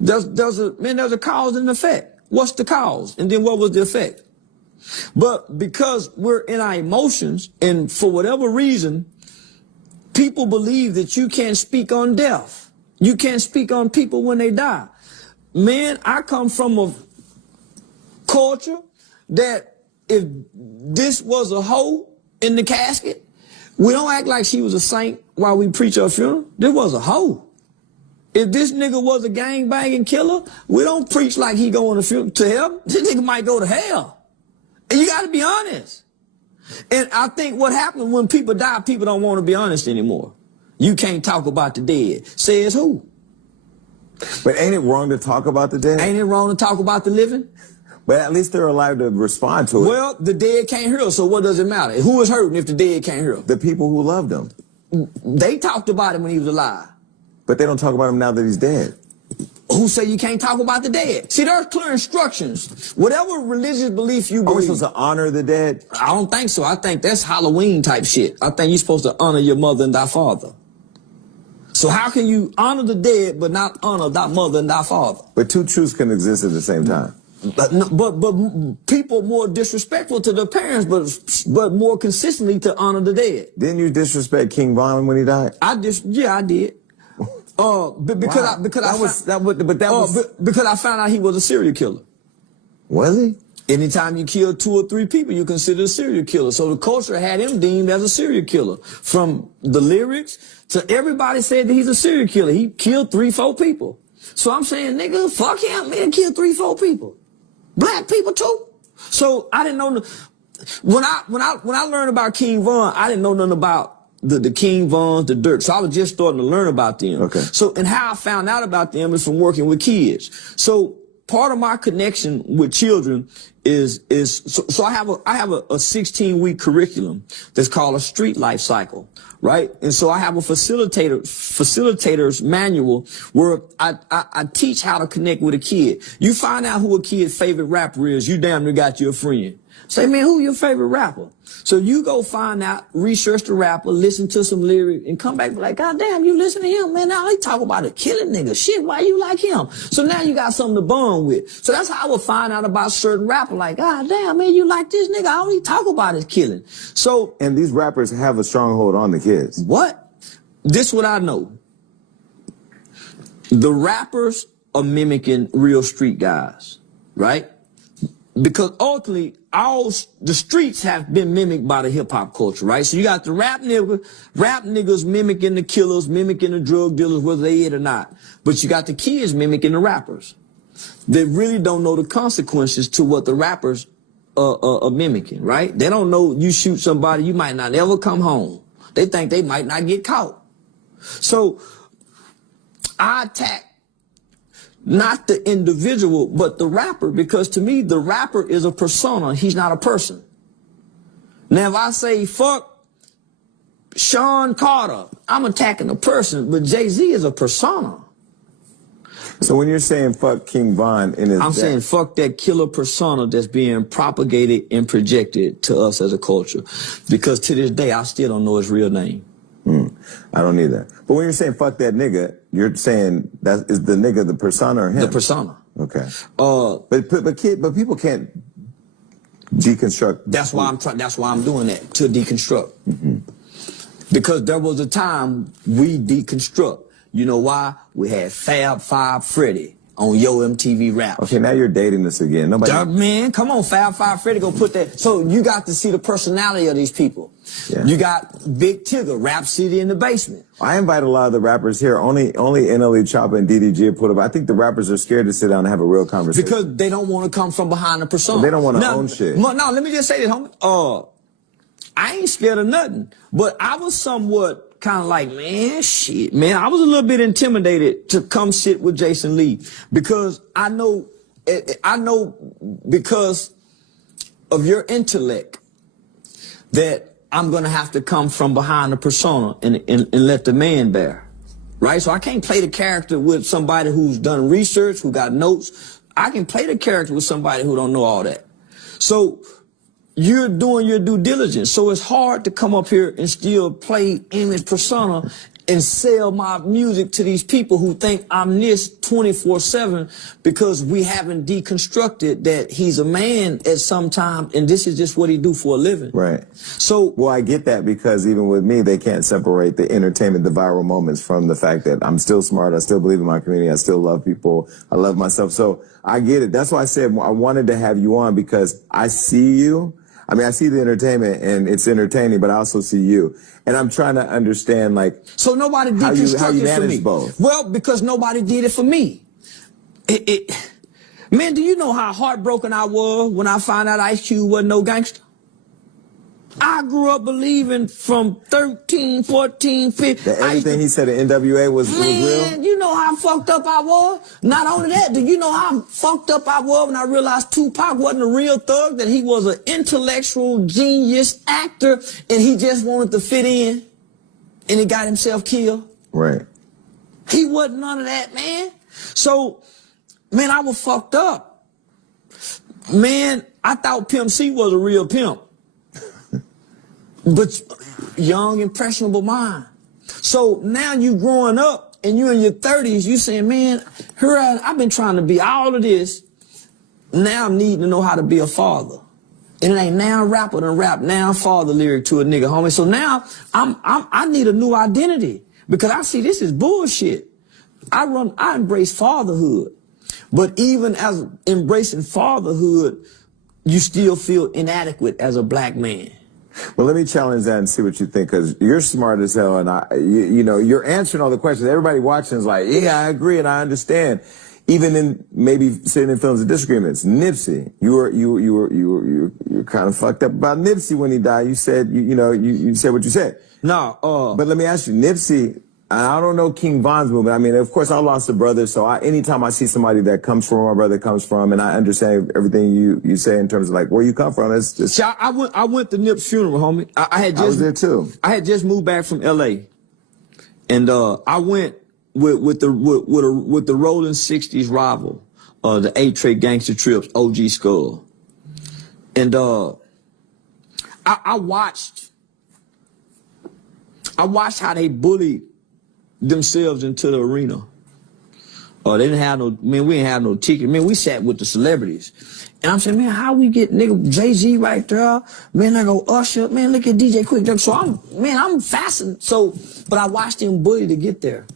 There's a cause and effect. What's the cause? And then what was the effect? But because we're in our emotions, and for whatever reason, people believe that you can't speak on death. You can't speak on people when they die. Man, I come from a culture that if this was a hoe in the casket, we don't act like she was a saint while we preach her funeral. This was a hoe. If this nigga was a gangbanging killer, we don't preach like he going to hell. This nigga might go to hell. And you got to be honest. And I think what happens when people die, people don't want to be honest anymore. You can't talk about the dead. Says who? But ain't it wrong to talk about the dead? Ain't it wrong to talk about the living? But at least they're allowed to respond to it. Well, the dead can't hear us, so what does it matter? Who is hurting if the dead can't hear us? The people who loved him. They talked about him when he was alive. But they don't talk about him now that he's dead. Who say you can't talk about the dead? See, there's clear instructions. Whatever religious belief you believe. Are we supposed to honor the dead? I don't think so. I think that's Halloween type shit. I think you're supposed to honor your mother and thy father. So how can you honor the dead but not honor thy mother and thy father? But two truths can exist at the same time. But people more disrespectful to their parents, but more consistently to honor the dead. Didn't you disrespect King Von when he died? I did. Because I found out he was a serial killer. Was he? Anytime you kill 2 or 3 people, you consider a serial killer. So the culture had him deemed as a serial killer. From the lyrics to everybody said that he's a serial killer. He killed 3, 4 people. So I'm saying, nigga, fuck him, man, kill 3, 4 people. Black people too. So I didn't know. When I learned about King Von, I didn't know nothing about the King Vons, the Dirk. So I was just starting to learn about them. Okay. So, and how I found out about them is from working with kids. So part of my connection with children is so I have a 16-week curriculum that's called a street life cycle, right? And so I have a facilitator's manual where I teach how to connect with a kid. You find out who a kid's favorite rapper is, you damn near got you a friend. Say, man, who your favorite rapper? So you go find out, research the rapper, listen to some lyrics, and come back and be like, God damn, you listen to him, man. Now he talk about a killing nigga. Shit, why you like him? So now you got something to bond with. So that's how I would find out about certain rappers. Like, God damn, man, you like this nigga. All he talk about is killing. So. And these rappers have a stronghold on the kids. What? This what I know. The rappers are mimicking real street guys, right? Because ultimately, the streets have been mimicked by the hip hop culture, right? So you got the rap niggas mimicking the killers, mimicking the drug dealers, whether they it or not. But you got the kids mimicking the rappers. They really don't know the consequences to what the rappers are mimicking, right? They don't know you shoot somebody, you might not ever come home. They think they might not get caught. So I attack not the individual, but the rapper, because to me, the rapper is a persona. He's not a person. Now, if I say, fuck Sean Carter, I'm attacking a person, but Jay-Z is a persona. So when you're saying fuck King Von in his I'm saying fuck that killer persona that's being propagated and projected to us as a culture. Because to this day, I still don't know his real name. I don't need that. But when you're saying fuck that nigga, you're saying that is the nigga the persona or him? The persona. Okay. But people can't deconstruct. That's why I'm doing that, to deconstruct. Because there was a time we deconstruct. You know why? We had Fab Five Freddy on Yo MTV Rap. Okay, now you're dating this again. Nobody. Man, come on, Fab Five Freddy, go put that. So you got to see the personality of these people. Yeah. You got Big Tigger, Rap City in the Basement. I invite a lot of the rappers here. Only NLE Choppa and DDG put up. I think the rappers are scared to sit down and have a real conversation. Because they don't want to come from behind the persona. Well, they don't want to own shit. No, let me just say this, homie. I ain't scared of nothing. But I was somewhat kind of like, man, shit, man. I was a little bit intimidated to come sit with Jason Lee because I know because of your intellect that I'm going to have to come from behind the persona and let the man bear, right? So I can't play the character with somebody who's done research, who got notes. I can play the character with somebody who don't know all that. So you're doing your due diligence. So it's hard to come up here and still play image persona and sell my music to these people who think I'm this 24/7 because we haven't deconstructed that he's a man at some time and this is just what he do for a living. Right. So, well, I get that because even with me, they can't separate the entertainment, the viral moments from the fact that I'm still smart. I still believe in my community. I still love people. I love myself. So I get it. That's why I said I wanted to have you on because I see you. I mean, I see the entertainment and it's entertaining, but I also see you. And I'm trying to understand, like, so nobody deconstructed how you for manage me. Both. Well, because nobody did it for me. Man, do you know how heartbroken I was when I found out Ice Cube wasn't no gangster? I grew up believing from 13, 14, 15. That everything he said in NWA was real? Man, you know how fucked up I was? Not only that, do you know how fucked up I was when I realized Tupac wasn't a real thug, that he was an intellectual genius actor, and he just wanted to fit in, and he got himself killed? Right. He wasn't none of that, man. So, man, I was fucked up. Man, I thought Pimp C was a real pimp. But young, impressionable mind. So now you growing up and you in your 30s, you saying, man, here I've been trying to be all of this. Now I'm needing to know how to be a father. And it ain't now rapper than rap, now father lyric to a nigga, homie. So now I need a new identity because I see this is bullshit. I embrace fatherhood. But even as embracing fatherhood, you still feel inadequate as a black man. Well, let me challenge that and see what you think, because you're smart as hell, and you know, you're answering all the questions. Everybody watching is like, yeah, I agree and I understand. Even in maybe sitting in films of disagreements, Nipsey, you were kind of fucked up about Nipsey when he died. You said you said what you said. No, but let me ask you, Nipsey I don't know King Von's movement. I mean, of course, I lost a brother, so anytime I see somebody that comes from where my brother comes from, and I understand everything you say in terms of like where you come from, it's just. See, I went to Nip's funeral, homie. I was there too. I had just moved back from L.A. and I went with the Rolling 60s rival, the A-Trade Gangster Trips, OG Skull, and I watched how they bullied themselves into the arena. They didn't have no, man, we didn't have no ticket. Man, we sat with the celebrities. And I'm saying, man, how we get nigga Jay-Z right there? Man, I go Usher. Man, look at DJ Quick. So I'm fascinated. So, but I watched them bully to get there.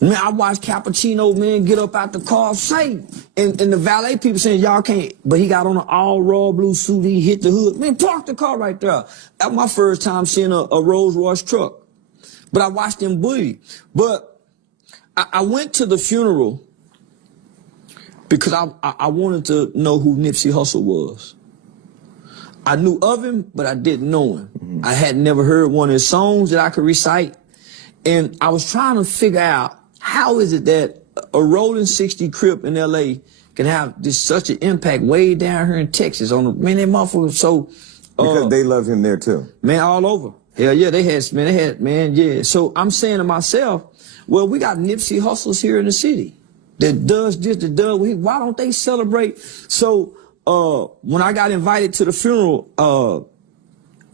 Man, I watched Cappuccino, man, get up out the car, say, and the valet people saying, y'all can't, but he got on an all raw blue suit, he hit the hood. Man, park the car right there. That was my first time seeing a Rolls Royce truck. But I watched them bully. But I went to the funeral because I wanted to know who Nipsey Hussle was. I knew of him, but I didn't know him. Mm-hmm. I had never heard one of his songs that I could recite. And I was trying to figure out, how is it that a Rolling 60 Crip in L.A. can have such an impact way down here in Texas on the, man, that motherfucker so... because they love him there too. Man, all over. Hell yeah, they had, yeah. So I'm saying to myself, well, we got Nipsey Hussles here in the city that does this, that does, why don't they celebrate? So when I got invited to the funeral,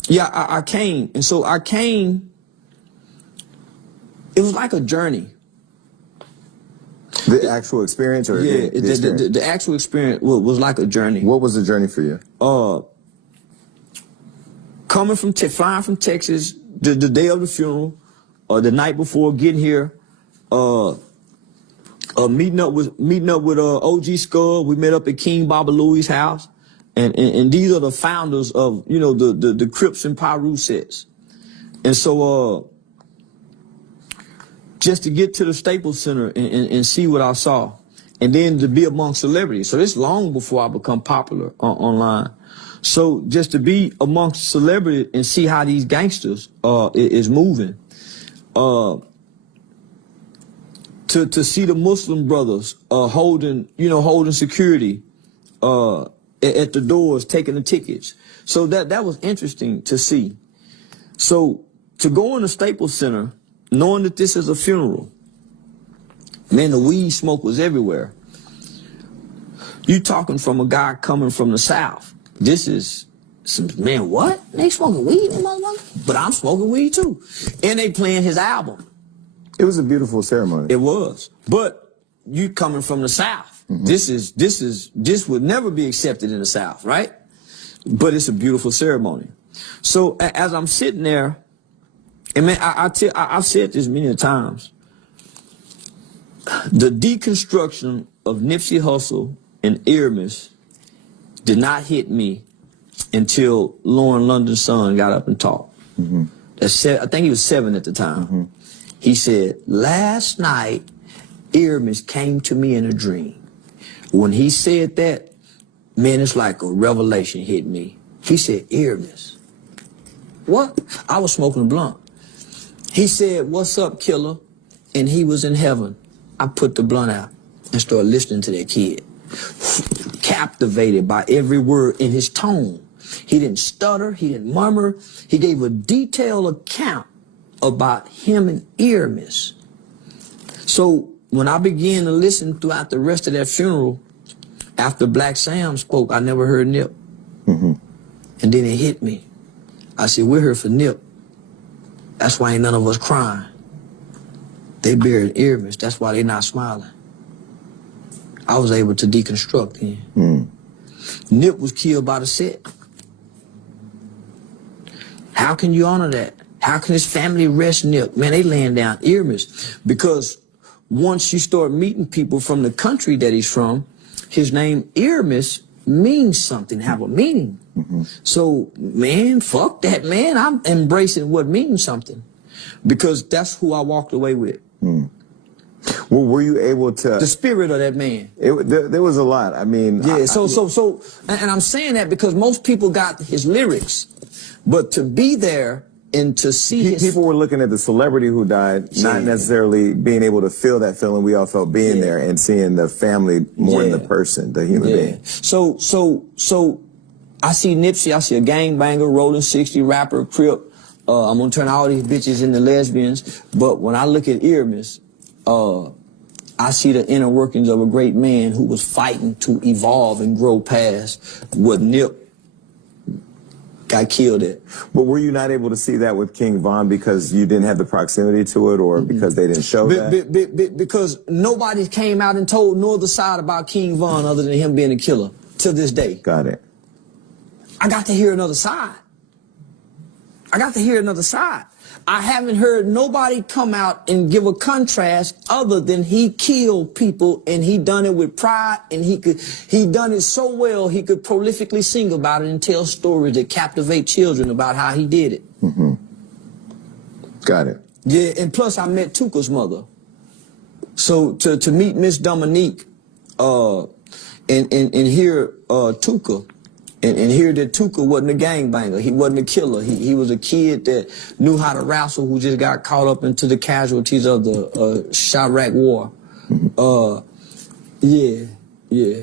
I came. And so I came, it was like a journey. The actual experience? Or yeah, the actual experience was like a journey. What was the journey for you? Coming from, flying from Texas, the day of the funeral, the night before, getting here, meeting up with OG Skull. We met up at King Baba Louie's house, and these are the founders of, you know, the Crips and Pyru sets. And so just to get to the Staples Center and see what I saw, and then to be among celebrities. So this long before I become popular online. So just to be amongst celebrities and see how these gangsters is moving, to see the Muslim brothers holding security at the doors, taking the tickets. So that was interesting to see. So to go in the Staples Center, knowing that this is a funeral, man, the weed smoke was everywhere. You talking from a guy coming from the South. This is some, man, what? They smoking weed, motherfucker? But I'm smoking weed too. And they playing his album. It was a beautiful ceremony. It was. But you coming from the South. Mm-hmm. This would never be accepted in the South, right? But it's a beautiful ceremony. So as I'm sitting there, and man, I've said this many times, the deconstruction of Nipsey Hussle and Irmis did not hit me until Lauren London's son got up and talked. Mm-hmm. I think he was 7 at the time. Mm-hmm. He said, last night, Irmis came to me in a dream. When he said that, man, it's like a revelation hit me. He said, Irmis. What? I was smoking a blunt. He said, what's up, killer? And he was in heaven. I put the blunt out and started listening to that kid. Captivated by every word in his tone. He didn't stutter, he didn't murmur. He gave a detailed account about him and Irmis. So when I began to listen throughout the rest of that funeral, after Black Sam spoke, I never heard Nip. Mm-hmm. And then it hit me. I said, we're here for Nip. That's why ain't none of us crying. They buried Irmis. That's why they not smiling. I was able to deconstruct him. Mm. Nip was killed by the set. How can you honor that? How can his family rest Nip? Man, they laying down Irmis. Because once you start meeting people from the country that he's from, his name Irmis means something, have a meaning. Mm-hmm. So, man, fuck that, man. I'm embracing what means something. Because that's who I walked away with. Mm. Well, were you able to... The spirit of that man. There was a lot. I mean... Yeah, and I'm saying that because most people got his lyrics. But to be there and to see his... People were looking at the celebrity who died, not necessarily being able to feel that feeling we all felt being there, and seeing the family more than the person, the human being. So I see Nipsey, I see a gangbanger, Rolling 60, rapper, Crip. I'm gonna turn all these bitches into lesbians. But when I look at Earmus, I see the inner workings of a great man who was fighting to evolve and grow past what Nip got killed at. But were you not able to see that with King Von because you didn't have the proximity to it, or because they didn't show that? Because nobody came out and told no other side about King Von other than him being a killer to this day. Got it. I got to hear another side. I haven't heard nobody come out and give a contrast other than he killed people, and he done it with pride, and he done it so well he could prolifically sing about it and tell stories that captivate children about how he did it. Got it. Yeah, and plus I met Tuka's mother. So to meet Miss Dominique and hear Tuka, and hear that Tuka wasn't a gangbanger. He wasn't a killer. He was a kid that knew how to wrestle, who just got caught up into the casualties of the Chirac War. Yeah.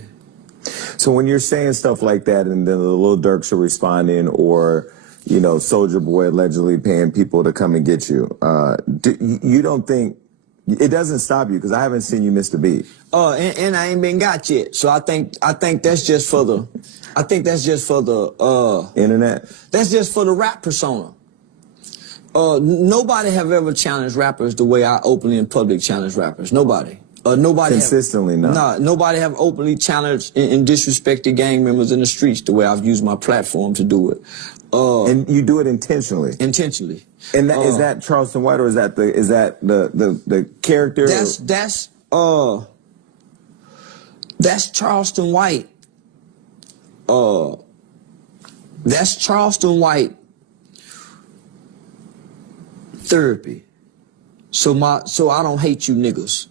So when you're saying stuff like that, and then the Lil Durks are responding, or, you know, Soulja Boy allegedly paying people to come and get you, you don't think it doesn't stop you? Because I haven't seen you miss the beat. And I ain't been got yet. So I think that's just for the internet. That's just for the rap persona. Nobody have ever challenged rappers the way I openly in public challenge rappers. Nobody. Nobody consistently, nobody have openly challenged and disrespected gang members in the streets the way I've used my platform to do it. And you do it intentionally. Intentionally. And that, is that Charleston White, or is that the character? That's Charleston White. That's Charleston White therapy. So I don't hate you niggas.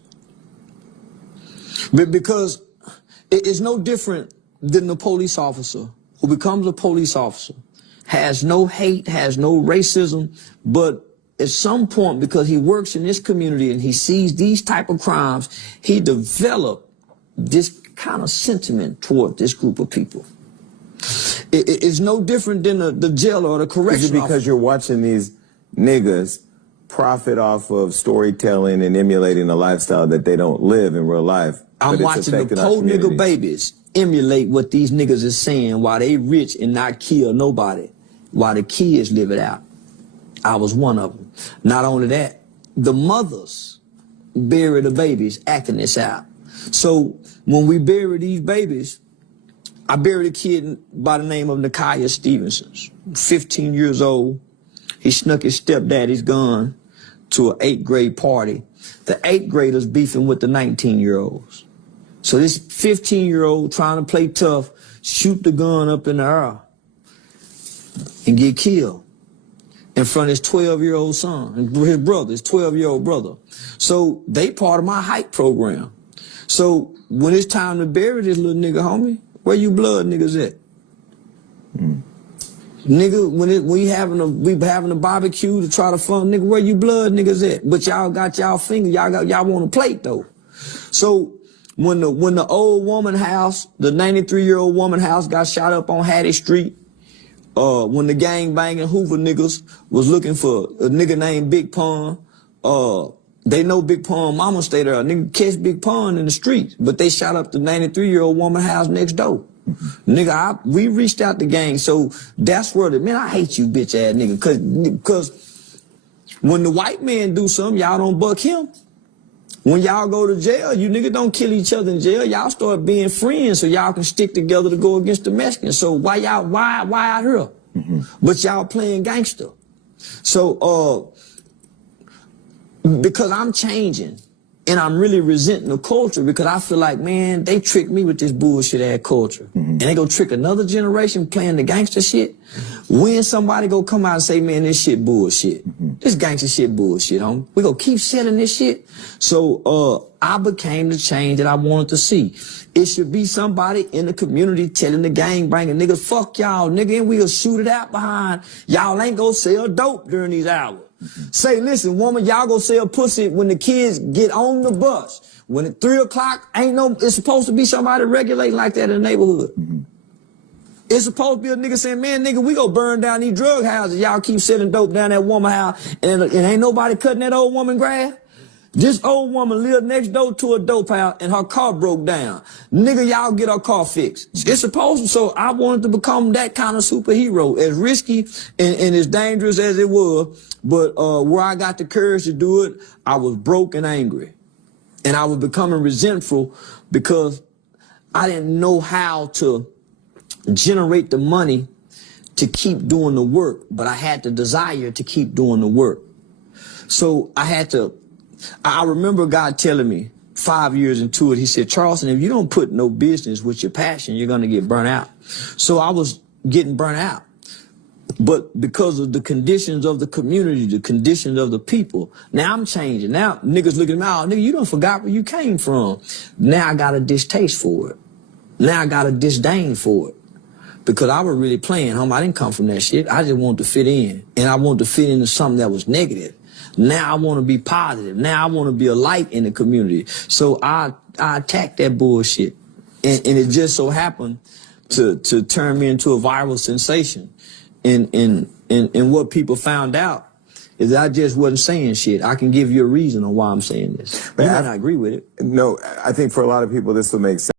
But because it's no different than the police officer who becomes a police officer, has no hate, has no racism, but at some point, because he works in this community and he sees these type of crimes, he developed this kind of sentiment toward this group of people. It's no different than the jailer or the correctional officer. Is it because you're watching these niggas profit off of storytelling and emulating a lifestyle that they don't live in real life? I'm watching the poor nigga babies emulate what these niggas is saying while they rich and not kill nobody, while the kids live it out. I was one of them. Not only that, the mothers bury the babies acting this out. So when we bury these babies, I buried a kid by the name of Nakiah Stevenson, 15 years old. He snuck his stepdaddy's gun to an 8th grade party. The 8th graders beefing with the 19-year-olds. So this 15-year-old trying to play tough, shoot the gun up in the air and get killed in front of his 12-year-old son, his brother, his 12-year-old brother. So they part of my hype program. So when it's time to bury this little nigga, homie, where you blood niggas at? Nigga, when we having a barbecue to try to fun, nigga, where you blood niggas at? But y'all got y'all finger, y'all want a plate though. So when the old woman house, the 93-year-old woman house got shot up on Hattie Street, when the gang banging Hoover niggas was looking for a nigga named Big Pun, they know Big Pun mama stay there. A nigga catch Big Pun in the street, but they shot up the 93-year-old woman house next door. Nigga, we reached out the gang, so that's where man, I hate you bitch ass nigga, cause when the white man do something, y'all don't buck him. When y'all go to jail, you niggas don't kill each other in jail. Y'all start being friends so y'all can stick together to go against the Mexicans. So why out here? But y'all playing gangster. So, because I'm changing and I'm really resenting the culture because I feel like, man, they tricked me with this bullshit ass culture. and they go trick another generation playing the gangster shit, when somebody go come out and say, man, this shit bullshit. This gangster shit bullshit, homie. We gonna keep selling this shit. So I became the change that I wanted to see. It should be somebody in the community telling the gangbangers, niggas, fuck y'all, nigga, and we'll shoot it out behind. Y'all ain't gonna sell dope during these hours. Say, listen, woman, y'all go sell pussy when the kids get on the bus. When at 3 o'clock, it's supposed to be somebody regulating like that in the neighborhood. It's supposed to be a nigga saying, man, nigga, we go burn down these drug houses. Y'all keep selling dope down that woman house, and ain't nobody cutting that old woman grass. This old woman lived next door to a dope house, and her car broke down. Nigga, y'all get her car fixed. It's supposed to, so I wanted to become that kind of superhero, as risky and as dangerous as it was, but where I got the courage to do it, I was broke and angry. And I was becoming resentful because I didn't know how to generate the money to keep doing the work, but I had the desire to keep doing the work. So I remember God telling me 5 years into it, he said, Charleston, if you don't put no business with your passion, you're going to get burnt out. So I was getting burnt out. But because of the conditions of the community, the conditions of the people, now I'm changing. Now niggas looking at me, oh, nigga, you done forgot where you came from. Now I got a distaste for it. Now I got a disdain for it. Because I was really playing, homie. I didn't come from that shit. I just wanted to fit in. And I wanted to fit into something that was negative. Now I want to be positive. Now I want to be a light in the community. So I attacked that bullshit. And it just so happened to turn me into a viral sensation. And what people found out is that I just wasn't saying shit. I can give you a reason on why I'm saying this. You might not agree with it. No, I think for a lot of people this will make sense.